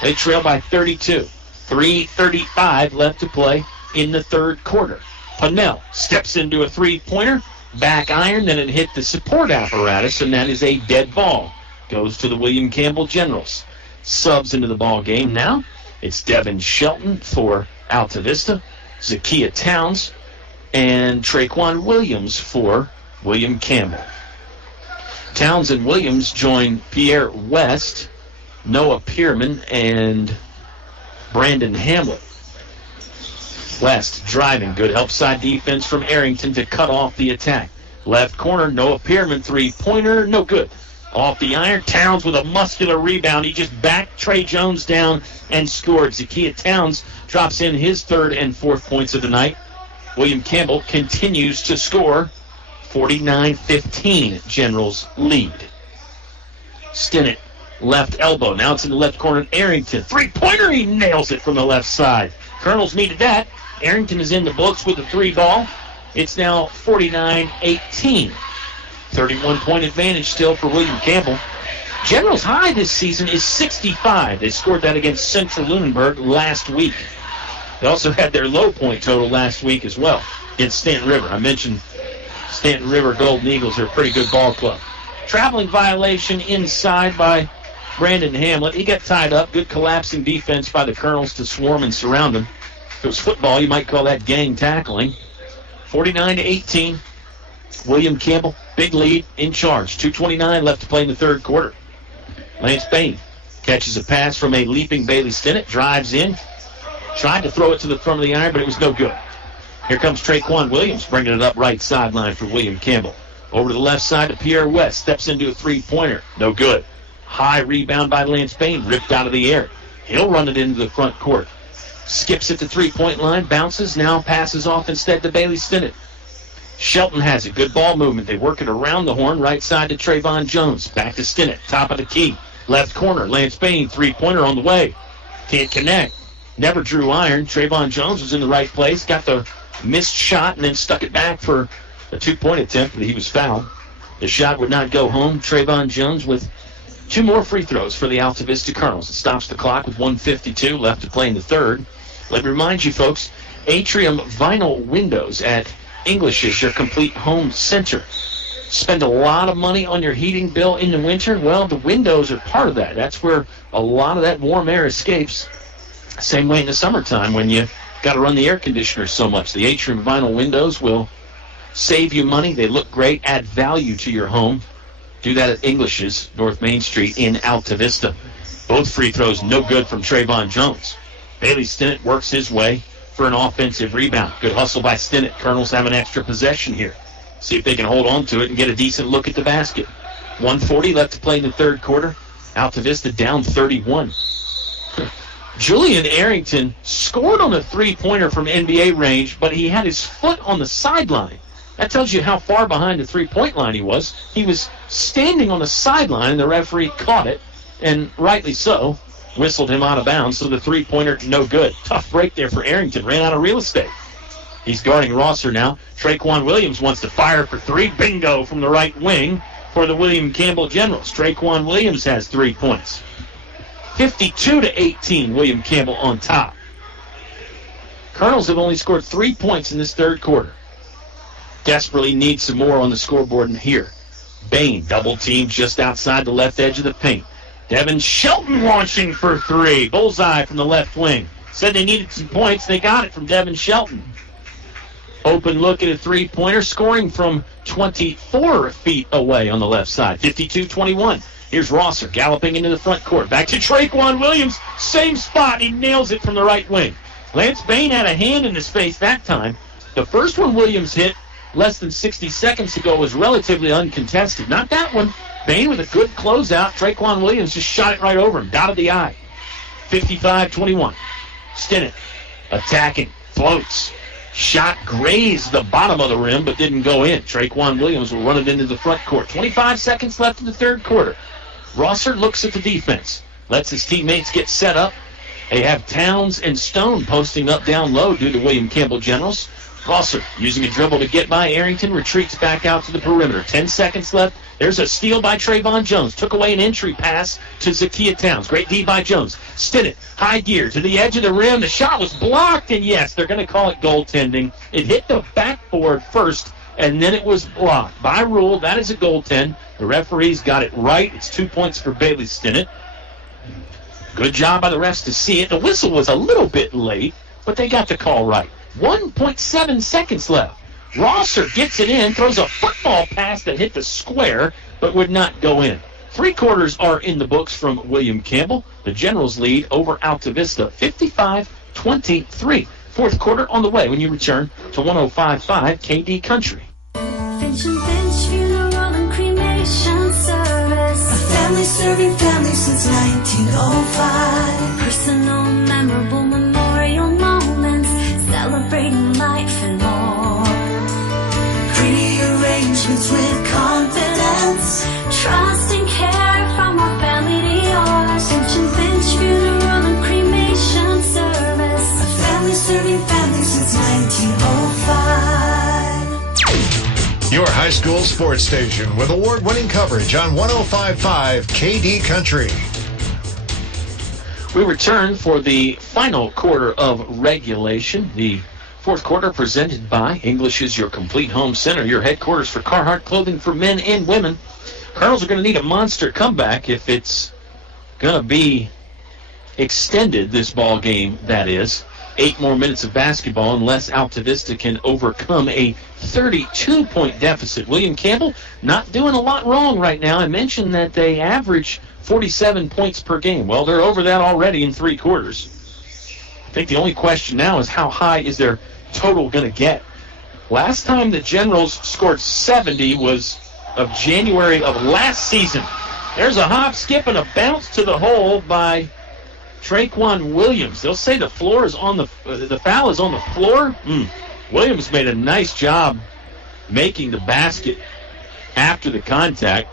They trail by 32. 3:35 left to play in the third quarter. Pennell steps into a three-pointer, back iron, then it hit the support apparatus, and that is a dead ball. Goes to the William Campbell Generals. Subs into the ball game now. It's Devin Shelton for Altavista, Zakiya Towns, and Traquan Williams for William Campbell. Towns and Williams join Pierre West, Noah Pierman, and Brandon Hamlet. West driving, good help side defense from Arrington to cut off the attack. Left corner, Noah Pierman, three-pointer, no good. Off the iron, Towns with a muscular rebound. He just backed Trey Jones down and scored. Zakiya Towns drops in his third and fourth points of the night. William Campbell continues to score. 49-15, Generals lead. Stinnett, left elbow. Now it's in the left corner. Arrington, three-pointer. He nails it from the left side. Colonels needed that. Arrington is in the books with the three ball. It's now 49-18. 31-point advantage still for William Campbell. Generals' high this season is 65. They scored that against Central Lunenburg last week. They also had their low point total last week as well against Stanton River. I mentioned Stanton River Golden Eagles are a pretty good ball club. Traveling violation inside by Brandon Hamlet. He got tied up. Good collapsing defense by the Colonels to swarm and surround him. If it was football, you might call that gang tackling. 49-18. William Campbell Big lead, in charge. 2:29 left to play in the third quarter. Lance Bain catches a pass from a leaping Bailey Stinnett, drives in, tried to throw it to the front of the iron, but it was no good. Here comes Traquan Williams, bringing it up right sideline for William Campbell. Over to the left side to Pierre West, steps into a three-pointer, no good. High rebound by Lance Bain, ripped out of the air. He'll run it into the front court. Skips at the three-point line, bounces, now passes off instead to Bailey Stinnett. Shelton has it, good ball movement. They work it around the horn, right side to Trayvon Jones. Back to Stinnett, top of the key. Left corner, Lance Bain, three-pointer on the way. Can't connect. Never drew iron. Trayvon Jones was in the right place, got the missed shot, and then stuck it back for a two-point attempt, but he was fouled. The shot would not go home. Trayvon Jones with 2 more free throws for the Altavista Colonels. It stops the clock with 1:52 left to play in the third. Let me remind you, folks, Atrium Vinyl Windows at English is your complete home center. Spend a lot of money on your heating bill in the winter? Well, the windows are part of that. That's where a lot of that warm air escapes. Same way in the summertime when you got to run the air conditioner so much. The Atrium Vinyl Windows will save you money. They look great, add value to your home. Do that at English's, North Main Street in Altavista. Both free throws no good from Trayvon Jones. Bailey Stinnett works his way for an offensive rebound. Good hustle by Stinnett. Colonels have an extra possession here. See if they can hold on to it and get a decent look at the basket. 1:40 left to play in the third quarter. Altavista down 31. Julian Arrington scored on a three-pointer from NBA range, but he had his foot on the sideline. That tells you how far behind the three-point line he was. He was standing on the sideline, and the referee caught it, and rightly so, whistled him out of bounds, so the three-pointer, no good. Tough break there for Arrington. Ran out of real estate. He's guarding Rosser now. Traquan Williams wants to fire for three. Bingo from the right wing for the William Campbell Generals. Traquan Williams has 3 points. 52-18, William Campbell on top. Colonels have only scored 3 points in this third quarter. Desperately need some more on the scoreboard in here. Bain double teamed just outside the left edge of the paint. Devin Shelton launching for three. Bullseye from the left wing. Said they needed some points. They got it from Devin Shelton. Open look at a three-pointer, scoring from 24 feet away on the left side. 52-21. Here's Rosser galloping into the front court. Back to Traquan Williams. Same spot. He nails it from the right wing. Lance Bain had a hand in his face that time. The first one Williams hit less than 60 seconds ago was relatively uncontested. Not that one. Bain with a good closeout. Traquan Williams just shot it right over him. Dotted the eye. 55-21. Stinnett attacking. Floats. Shot grazed the bottom of the rim but didn't go in. Traquan Williams will run it into the front court. 25 seconds left in the third quarter. Rosser looks at the defense. Lets his teammates get set up. They have Towns and Stone posting up down low due to William Campbell Generals. Rosser using a dribble to get by Arrington, retreats back out to the perimeter. 10 seconds left. There's a steal by Trayvon Jones. Took away an entry pass to Zakiya Towns. Great D by Jones. Stinnett, high gear to the edge of the rim. The shot was blocked, and yes, they're going to call it goaltending. It hit the backboard first, and then it was blocked. By rule, that is a goaltend. The referees got it right. It's 2 points for Bailey Stinnett. Good job by the refs to see it. The whistle was a little bit late, but they got the call right. 1.7 seconds left. Rosser gets it in, throws a football pass that hit the square, but would not go in. 3 quarters are in the books from William Campbell. The Generals lead over Altavista, 55-23. Fourth quarter on the way when you return to 105.5 KD Country. Finch and Finch Funeral and Cremation Service. A family serving family since 1905. Personal, memorable memorial moments, celebrating life and more. Pretty arrangements with confidence, trust and care from our family to yours. Finch and Finch Funeral and Cremation Service. A family serving family since 1905. Your high school sports station with award-winning coverage on 105.5 KD Country. We return for the final quarter of regulation. The fourth quarter presented by English is your complete home center, your headquarters for Carhartt clothing for men and women. Colonels are going to need a monster comeback if it's going to be extended, this ball game, that is. 8 more minutes of basketball unless Altavista can overcome a 32-point deficit. William Campbell not doing a lot wrong right now. I mentioned that they average 47 points per game. Well, they're over that already in 3 quarters. I think the only question now is how high is their total going to get. Last time the Generals scored 70 was of January of last season. There's a hop, skip, and a bounce to the hole by Traquan Williams. They'll say the foul is on the floor. Williams made a nice job making the basket after the contact.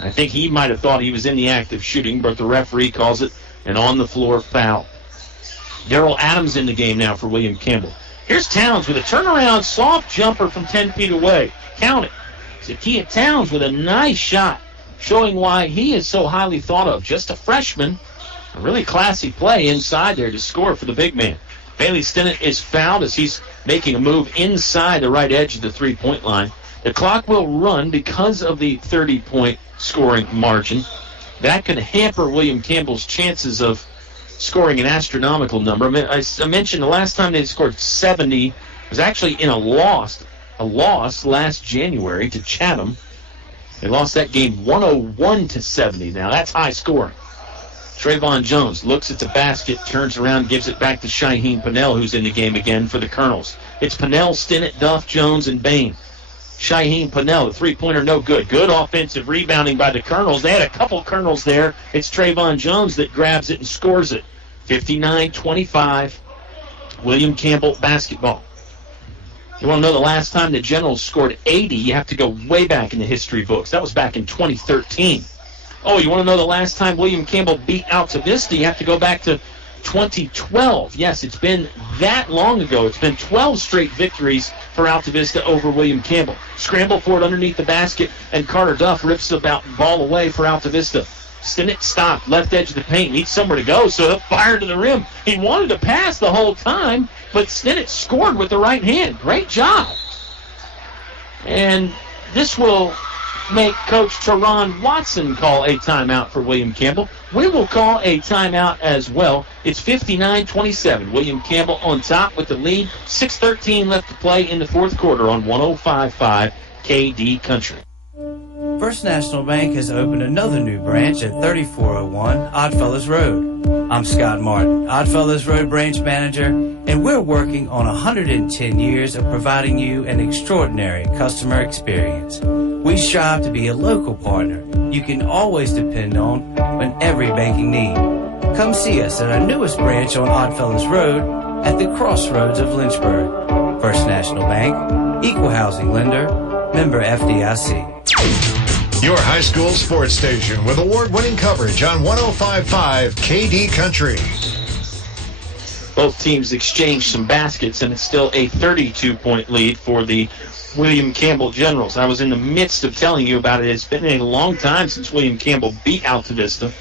I think he might have thought he was in the act of shooting, but the referee calls it an on-the-floor foul. Daryl Adams in the game now for William Campbell. Here's Towns with a turnaround soft jumper from 10 feet away. Count it. Zakiya Towns with a nice shot, showing why he is so highly thought of. Just a freshman. A really classy play inside there to score for the big man. Bailey Stinnett is fouled as he's making a move inside the right edge of the three-point line. The clock will run because of the 30-point scoring margin. That could hamper William Campbell's chances of scoring an astronomical number. I mentioned the last time they scored 70 was actually in a loss last January to Chatham. They lost that game 101-70. Now that's high scoring. Trayvon Jones looks at the basket, turns around, gives it back to Shaheen Pennell, who's in the game again for the Colonels. It's Pennell, Stinnett, Duff, Jones, and Bain. Shaheen Pennell, the three-pointer, no good. Good offensive rebounding by the Colonels. They had a couple Colonels there. It's Trayvon Jones that grabs it and scores it. 59-25, William Campbell basketball. You want to know the last time the Generals scored 80, you have to go way back in the history books. That was back in 2013. Oh, you want to know the last time William Campbell beat Altavista? You have to go back to 2012. Yes, it's been that long ago. It's been 12 straight victories for Altavista over William Campbell. Scramble for it underneath the basket, and Carter Duff rips the ball away for Altavista. Stinnett stopped, left edge of the paint, needs somewhere to go, so he'll fire to the rim. He wanted to pass the whole time, but Stinnett scored with the right hand. Great job. And this will make Coach Teron Watson call a timeout for William Campbell. We will call a timeout as well. It's 59-27. William Campbell on top with the lead. 6:13 left to play in the fourth quarter on 105.5 KD Country. First National Bank has opened another new branch at 3401 Oddfellows Road. I'm Scott Martin, Oddfellows Road branch manager, and we're working on 110 years of providing you an extraordinary customer experience. We strive to be a local partner you can always depend on every banking need. Come see us at our newest branch on Oddfellows Road at the crossroads of Lynchburg. First National Bank, equal housing lender, member FDIC. Your high school sports station with award-winning coverage on 105.5 KD Country. Both teams exchanged some baskets, and it's still a 32-point lead for the William Campbell Generals. I was in the midst of telling you about it. It's been a long time since William Campbell beat Altavista.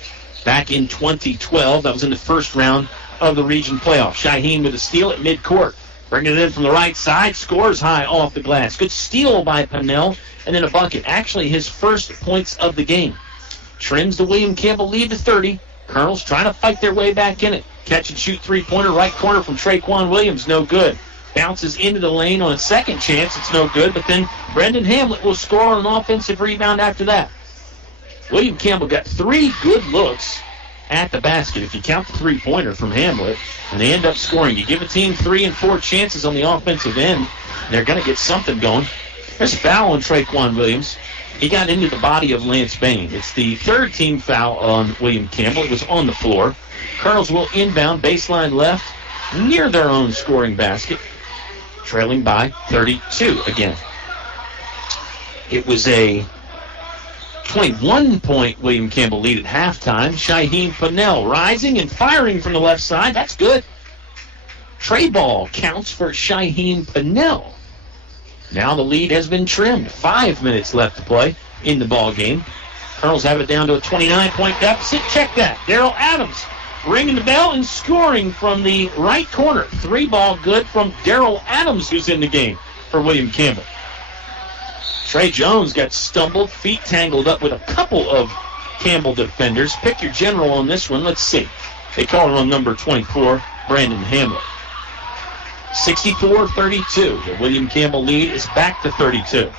Back in 2012, that was in the first round of the region playoff. Shaheen with a steal at midcourt. Bringing it in from the right side, scores high off the glass. Good steal by Pennell, and then a bucket. Actually, his first points of the game. Trims the William Campbell lead to 30. Colonels trying to fight their way back in it. Catch and shoot three-pointer, right corner from Traquan Williams, no good. Bounces into the lane on a second chance, it's no good, but then Brendan Hamlet will score on an offensive rebound after that. William Campbell got 3 good looks at the basket, if you count the three-pointer from Hamlet, and they end up scoring. You give a team 3 and 4 chances on the offensive end, they're going to get something going. There's a foul on Traquan Williams. He got into the body of Lance Bain. It's the third team foul on William Campbell. It was on the floor. Colonels will inbound, baseline left, near their own scoring basket, trailing by 32 again. It was a 21-point William Campbell lead at halftime. Shaheen Pennell rising and firing from the left side. That's good. Tray ball counts for Shaheen Pennell. Now the lead has been trimmed. 5 minutes left to play in the ball game. Colonels have it down to a 29-point deficit. Check that. Daryl Adams ringing the bell and scoring from the right corner. 3-ball good from Daryl Adams, who's in the game for William Campbell. Trey Jones got stumbled, feet tangled up with a couple of Campbell defenders. Pick your general on this one. Let's see. They call it on number 24, Brandon Hamlet. 64-32. The William Campbell lead is back to 32.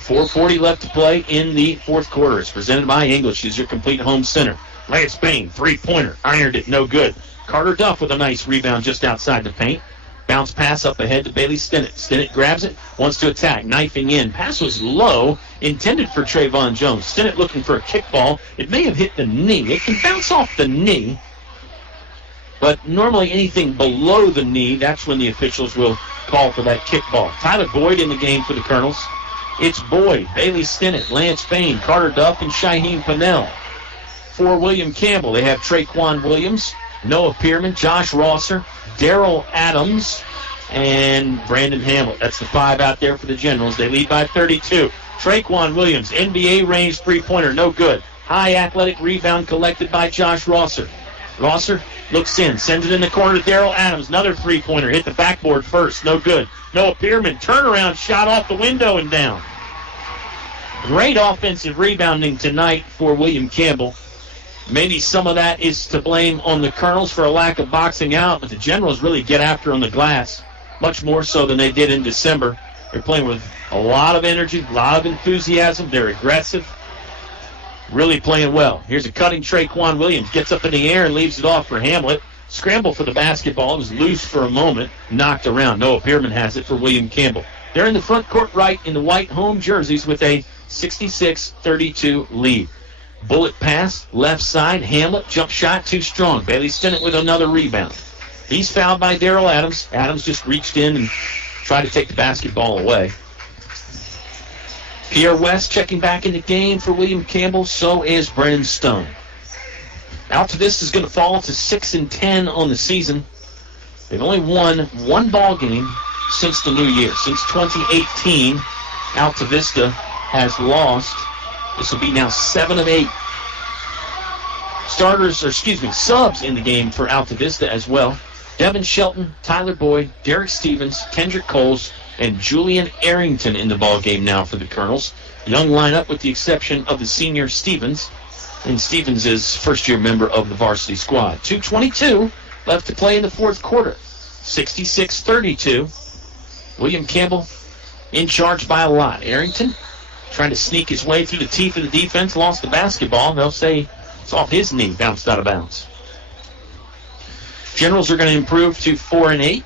4:40 left to play in the fourth quarter. It's presented by English as your complete home center. Lance Bain, three-pointer, ironed it, no good. Carter Duff with a nice rebound just outside the paint. Bounce pass up ahead to Bailey Stinnett. Stinnett grabs it, wants to attack, knifing in. Pass was low, intended for Trayvon Jones. Stinnett looking for a kickball. It may have hit the knee. It can bounce off the knee, but normally anything below the knee, that's when the officials will call for that kickball. Tyler Boyd in the game for the Colonels. It's Boyd, Bailey Stinnett, Lance Bain, Carter Duff, and Shaheem Pennell. For William Campbell, they have Traquan Williams, Noah Pearman, Josh Rosser, Daryl Adams, and Brandon Hamlet. That's the five out there for the Generals. They lead by 32. Traquan Williams, NBA range three-pointer, no good. High athletic rebound collected by Josh Rosser. Rosser looks in, sends it in the corner to Daryl Adams. Another three-pointer, hit the backboard first, no good. Noah Pearman, turnaround shot off the window and down. Great offensive rebounding tonight for William Campbell. Maybe some of that is to blame on the Colonels for a lack of boxing out, but the Generals really get after on the glass, much more so than they did in December. They're playing with a lot of energy, a lot of enthusiasm. They're aggressive, really playing well. Here's a cutting Traquan Williams, gets up in the air and leaves it off for Hamlet. Scramble for the basketball. It was loose for a moment, knocked around. Noah Pearman has it for William Campbell. They're in the front court right in the white home jerseys with a 66-32 lead. Bullet pass, left side, Hamlet, jump shot, too strong. Bailey Stinnett with another rebound. He's fouled by Daryl Adams. Adams just reached in and tried to take the basketball away. Pierre West checking back in the game for William Campbell. So is Brennan Stone. Altavista is going to fall to 6-10 on the season. They've only won one ball game since the new year. Since 2018, Altavista has lost. This will be now 7 of 8. Subs in the game for Altavista as well. Devin Shelton, Tyler Boyd, Derek Stevens, Kendrick Coles, and Julian Arrington in the ball game now for the Colonels. Young lineup with the exception of the senior Stevens. And Stevens is first-year member of the varsity squad. 2:22 left to play in the fourth quarter. 66-32. William Campbell in charge by a lot. Arrington trying to sneak his way through the teeth of the defense, lost the basketball. They'll say it's off his knee, bounced out of bounds. Generals are going to improve to 4-8.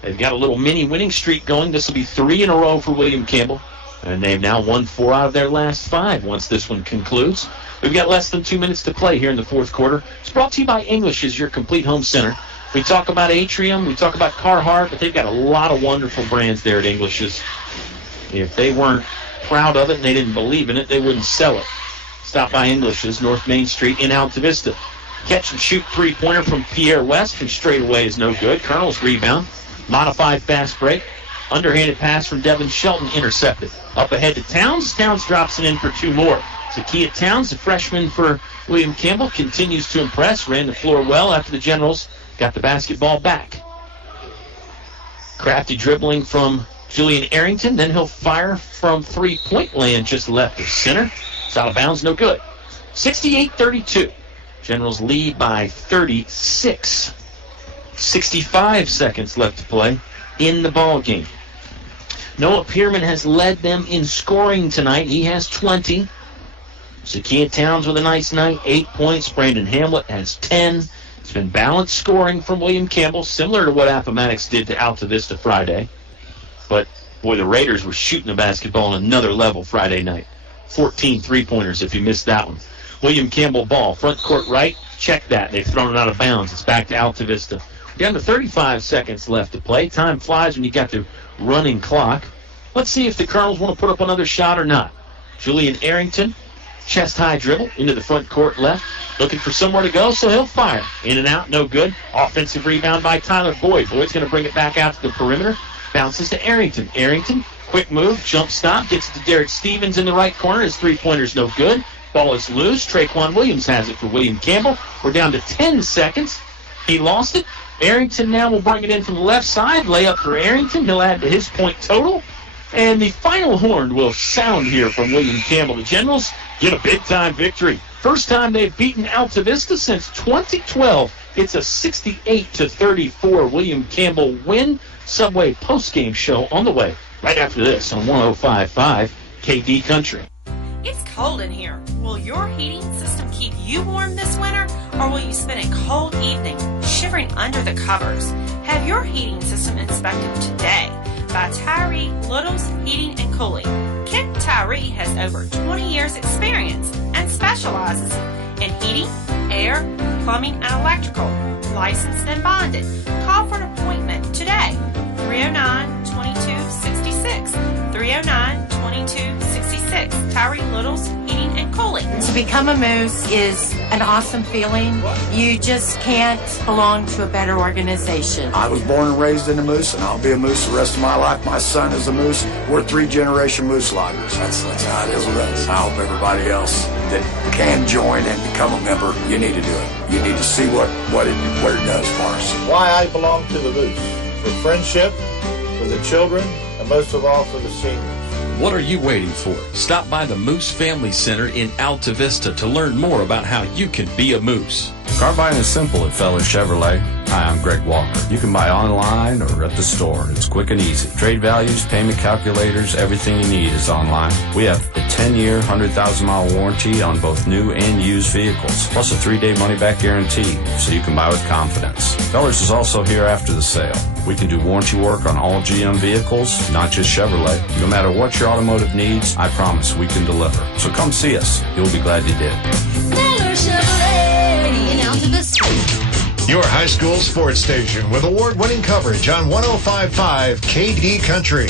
They've got a little mini winning streak going. This will be 3 in a row for William Campbell. And they've now won 4 out of their last 5 once this one concludes. We've got less than 2 minutes to play here in the fourth quarter. It's brought to you by English as your complete home center. We talk about Atrium, we talk about Carhartt, but they've got a lot of wonderful brands there at English's. If they weren't proud of it and they didn't believe in it, they wouldn't sell it. Stop by English's, North Main Street in Altavista. Catch and shoot three-pointer from Pierre West, and straight away is no good. Colonel's rebound. Modified fast break. Underhanded pass from Devin Shelton intercepted. Up ahead to Towns. Towns drops it in for 2 more. Zakiya Towns, the freshman for William Campbell, continues to impress. Ran the floor well after the Generals got the basketball back. Crafty dribbling from Julian Arrington. Then he'll fire from three-point land just left of center. It's out of bounds, no good. 68-32. Generals lead by 36. 65 seconds left to play in the ball game. Noah Pearman has led them in scoring tonight. He has 20. Zakiya Towns with a nice night, 8 points. Brandon Hamlet has 10. It's been balanced scoring from William Campbell, similar to what Appomattox did to Altavista Friday. But, boy, the Raiders were shooting the basketball on another level Friday night. 14 three-pointers if you missed that one. William Campbell ball, front court right. Check that. They've thrown it out of bounds. It's back to Altavista. Down to 35 seconds left to play. Time flies when you got the running clock. Let's see if the Colonels want to put up another shot or not. Julian Arrington, chest-high dribble into the front court left. Looking for somewhere to go, so he'll fire. In and out, no good. Offensive rebound by Tyler Boyd. Boyd's going to bring it back out to the perimeter. Bounces to Arrington. Arrington, quick move, jump stop. Gets it to Derek Stevens in the right corner. His three-pointer's no good. Ball is loose. Traquan Williams has it for William Campbell. We're down to 10 seconds. He lost it. Arrington now will bring it in from the left side. Layup for Arrington. He'll add to his point total. And the final horn will sound here from William Campbell. The Generals get a big-time victory. First time they've beaten Altavista since 2012. It's a 68-34 William Campbell win. Subway postgame show on the way right after this on 105.5 KD Country. It's cold in here. Will your heating system keep you warm this winter, or will you spend a cold evening shivering under the covers? Have your heating system inspected today by Tyree Little's Heating and Cooling. Kent Tyree has over 20 years experience and specializes in heating, air, plumbing, and electrical. Licensed and bonded. Call for an appointment today. 309-2266. 309-2266. Tyree Little's Heating and Cooling. To become a Moose is an awesome feeling. You just can't belong to a better organization. I was born and raised in a Moose, and I'll be a Moose the rest of my life. My son is a Moose. We're three-generation Moose loggers. That's how it is with us. I hope everybody else that can join and become a member, you need to do it. You need to see what it does for us. Why I belong to the Moose. For friendship, for the children, and most of all for the seniors. What are you waiting for? Stop by the Moose Family Center in Altavista to learn more about how you can be a Moose. Car buying is simple at Feller Chevrolet. Hi, I'm Greg Walker. You can buy online or at the store. It's quick and easy. Trade values, payment calculators, everything you need is online. We have a 10-year, 100,000-mile warranty on both new and used vehicles, plus a 3-day money-back guarantee, so you can buy with confidence. Fellers is also here after the sale. We can do warranty work on all GM vehicles, not just Chevrolet. No matter what your automotive needs, I promise we can deliver. So come see us. You'll be glad you did. Your high school sports station with award-winning coverage on 105.5 KD Country.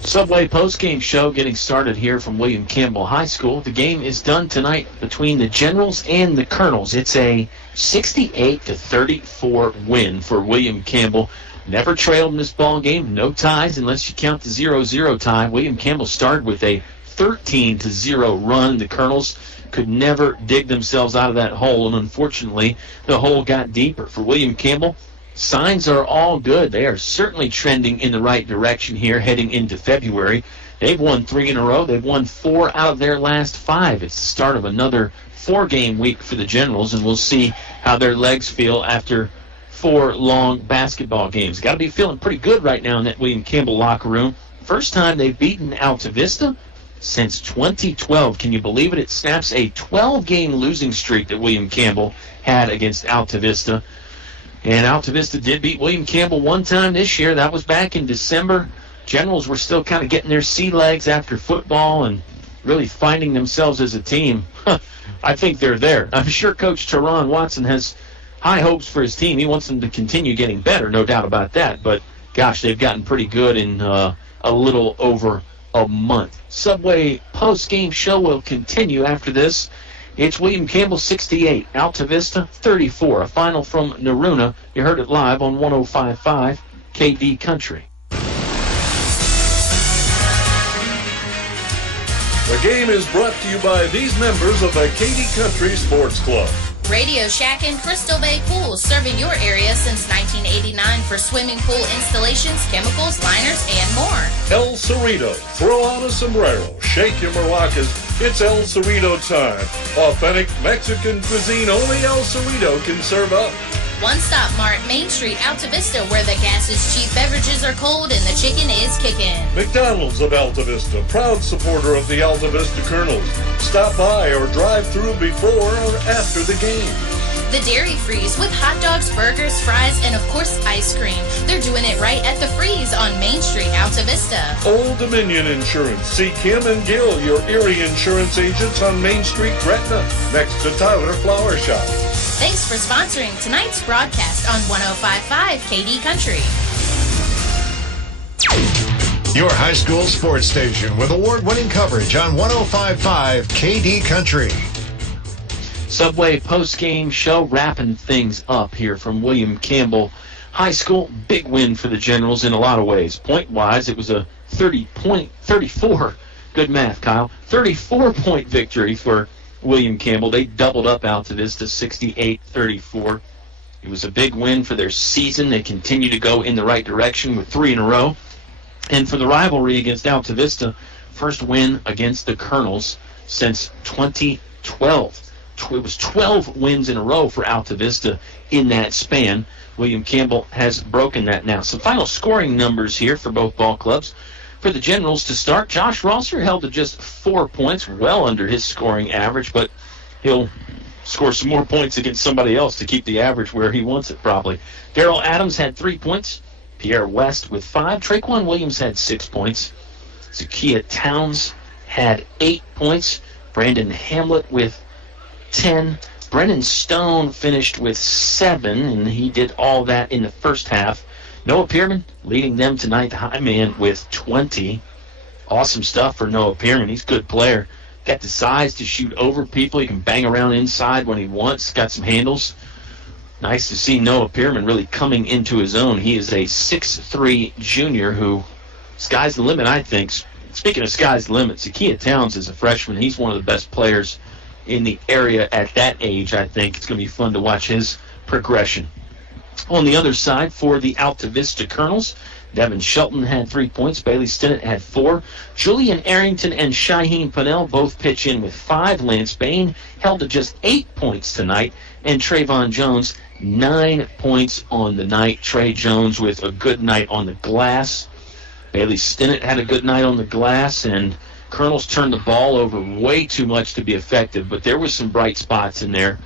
Subway postgame show getting started here from William Campbell High School. The game is done tonight between the Generals and the Colonels. It's a 68-34 win for William Campbell. Never trailed in this ball game. No ties unless you count the 0-0 tie. William Campbell started with a 13-0 run. The Colonels could never dig themselves out of that hole, and unfortunately, the hole got deeper. For William Campbell, signs are all good. They are certainly trending in the right direction here heading into February. They've won 3 in a row. They've won 4 out of their last 5. It's the start of another 4-game week for the Generals, and we'll see how their legs feel after 4 long basketball games. Got to be feeling pretty good right now in that William Campbell locker room. First time they've beaten Altavista since 2012. Can you believe it? It snaps a 12-game losing streak that William Campbell had against Altavista. And Altavista did beat William Campbell one time this year. That was back in December. Generals were still kind of getting their sea legs after football and really finding themselves as a team. I think they're there. I'm sure Coach Teron Watson has high hopes for his team. He wants them to continue getting better, no doubt about that. But, gosh, they've gotten pretty good in a little over a month. Subway post-game show will continue after this. It's William Campbell 68, Altavista 34. A final from Naruna. You heard it live on 105.5 KD Country. The game is brought to you by these members of the KD Country Sports Club. Radio Shack and Crystal Bay Pools, serving your area since 1989 for swimming pool installations, chemicals, liners, and more. El Cerrito. Throw on a sombrero. Shake your maracas. It's El Cerrito time. Authentic Mexican cuisine only El Cerrito can serve up. One Stop Mart, Main Street, Altavista, where the gas is cheap, beverages are cold, and the chicken is kicking. McDonald's of Altavista, proud supporter of the Altavista Colonels. Stop by or drive through before or after the game. The Dairy Freeze with hot dogs, burgers, fries, and of course ice cream. They're doing it right at the Freeze on Main Street, Altavista. Old Dominion Insurance. See Kim and Gil, your Erie insurance agents on Main Street, Gretna, next to Tyler Flower Shop. Thanks for sponsoring tonight's broadcast on 105.5 KD Country. Your high school sports station with award-winning coverage on 105.5 KD Country. Subway post-game show wrapping things up here from William Campbell High School. Big win for the Generals in a lot of ways. Point-wise, it was a 34, good math, Kyle, 34-point victory for William Campbell. They doubled up Altavista 68-34. It was a big win for their season. They continue to go in the right direction with 3 in a row. And for the rivalry against Altavista, first win against the Colonels since 2012. 12. It was 12 wins in a row for Altavista in that span. William Campbell has broken that now. Some final scoring numbers here for both ball clubs. For the Generals to start, Josh Rosser held to just 4 points, well under his scoring average, but he'll score some more points against somebody else to keep the average where he wants it probably. Darrell Adams had 3 points. Pierre West with 5. Traquan Williams had 6 points. Zakiya Towns had 8 points. Brandon Hamlet with 10. Brennan Stone finished with 7, and he did all that in the first half. Noah Pearman leading them tonight, the high man, with 20. Awesome stuff for Noah Pearman. He's a good player. Got the size to shoot over people. He can bang around inside when he wants. Got some handles. Nice to see Noah Pearman really coming into his own. He is a 6'3 junior who, sky's the limit, I think. Speaking of sky's the limit, Zakiya Towns is a freshman. He's one of the best players in the area at that age, I think. It's going to be fun to watch his progression. On the other side, for the Altavista Colonels, Devin Shelton had 3 points. Bailey Stinnett had 4. Julian Arrington and Shaheen Pannell both pitch in with 5. Lance Bain held to just 8 points tonight. And Trayvon Jones, 9 points on the night. Trey Jones with a good night on the glass. Bailey Stinnett had a good night on the glass, and Colonels turned the ball over way too much to be effective, but there was some bright spots in there.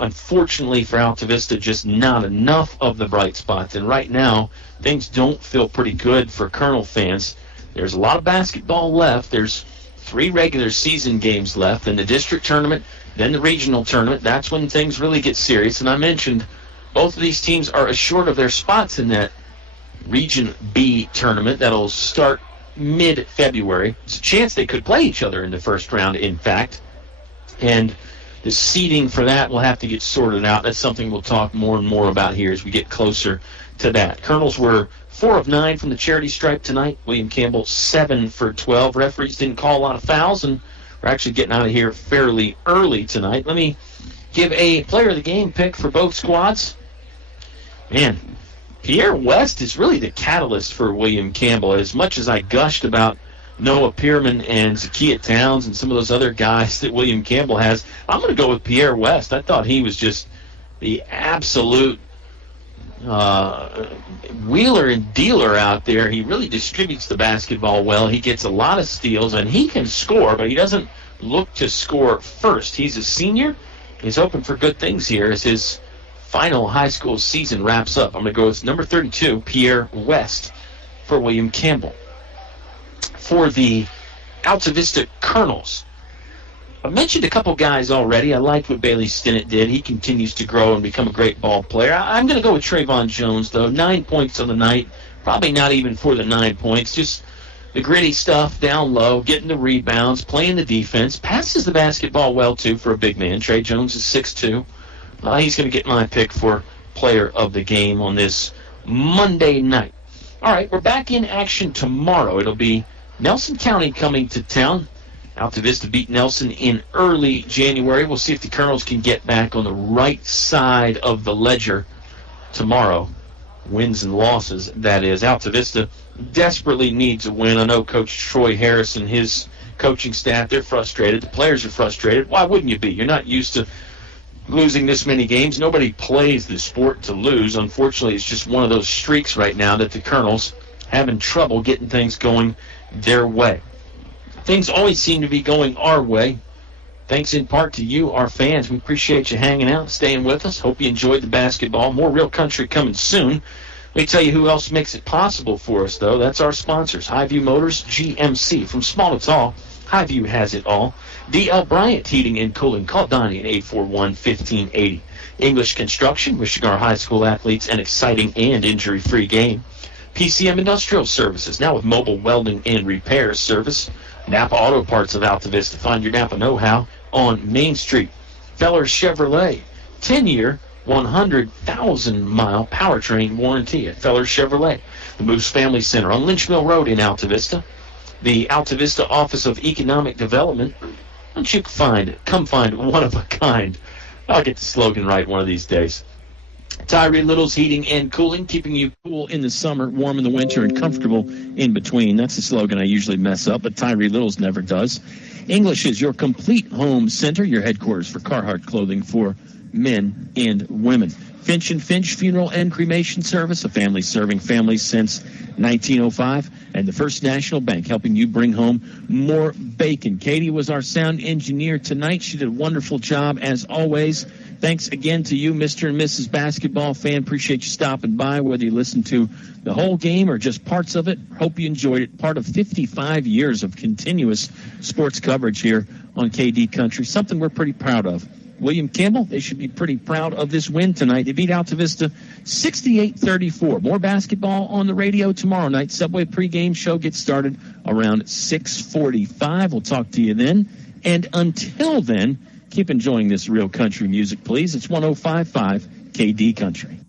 Unfortunately for Altavista, just not enough of the bright spots. And right now, things don't feel pretty good for Colonel fans. There's a lot of basketball left. There's 3 regular season games left, and the district tournament, then the regional tournament. That's when things really get serious. And I mentioned both of these teams are assured of their spots in that Region B tournament that'll start mid-February. There's a chance they could play each other in the first round, in fact. And the seeding for that will have to get sorted out. That's something we'll talk more and more about here as we get closer to that. Colonels were 4 of 9 from the charity stripe tonight. William Campbell, 7 for 12. Referees didn't call a lot of fouls, and we're actually getting out of here fairly early tonight. Let me give a player of the game pick for both squads. Man, Pierre West is really the catalyst for William Campbell. As much as I gushed about Noah Pearman and Zakiya Towns and some of those other guys that William Campbell has, I'm going to go with Pierre West. I thought he was just the absolute wheeler and dealer out there. He really distributes the basketball well. He gets a lot of steals, and he can score, but he doesn't look to score first. He's a senior. He's hoping for good things here as his final high school season wraps up. I'm going to go with number 32, Pierre West, for William Campbell. For the Altavista Colonels, I mentioned a couple guys already. I liked what Bailey Stinnett did. He continues to grow and become a great ball player. I'm going to go with Trayvon Jones, though. 9 points on the night. Probably not even for the 9 points. Just the gritty stuff down low, getting the rebounds, playing the defense. Passes the basketball well, too, for a big man. Trey Jones is 6'2". He's going to get my pick for player of the game on this Monday night. All right, we're back in action tomorrow. It'll be Nelson County coming to town. Altavista beat Nelson in early January. We'll see if the Colonels can get back on the right side of the ledger tomorrow. Wins and losses, that is. Altavista desperately needs a win. I know Coach Troy Harris and his coaching staff, they're frustrated. The players are frustrated. Why wouldn't you be? You're not used to losing this many games. Nobody plays the sport to lose. Unfortunately, it's just one of those streaks right now that the Colonels having trouble getting things going their way. Things always seem to be going our way. Thanks in part to you, our fans. We appreciate you hanging out, staying with us. Hope you enjoyed the basketball. More Real Country coming soon. Let me tell you who else makes it possible for us, though. That's our sponsors. Highview Motors, GMC. From small to tall, Highview has it all. D.L. Bryant Heating and Cooling. Call Donnie at 841-1580. English Construction, wishing our high school athletes an exciting and injury-free game. PCM Industrial Services, now with mobile welding and repair service. Napa Auto Parts of Altavista. Find your Napa know-how on Main Street. Feller Chevrolet, 10-year, 100,000-mile powertrain warranty at Feller Chevrolet. The Moose Family Center on Lynch Mill Road in Altavista. The Altavista Office of Economic Development. Why don't you come find one of a kind? I'll get the slogan right one of these days. Tyree Little's Heating and Cooling, keeping you cool in the summer, warm in the winter, and comfortable in between. That's the slogan I usually mess up, but Tyree Little's never does. English is your complete home center, your headquarters for Carhartt clothing for men and women. Finch & Finch Funeral and Cremation Service, a family serving families since 1905, and the First National Bank helping you bring home more bacon. Katie was our sound engineer tonight. She did a wonderful job, as always. Thanks again to you, Mr. and Mrs. Basketball fan. Appreciate you stopping by, whether you listened to the whole game or just parts of it. Hope you enjoyed it. Part of 55 years of continuous sports coverage here on KD Country, something we're pretty proud of. William Campbell, they should be pretty proud of this win tonight. They beat Altavista 68-34. More basketball on the radio tomorrow night. Subway pregame show gets started around 6:45. We'll talk to you then. And until then, keep enjoying this real country music, please. It's 105.5 KD Country.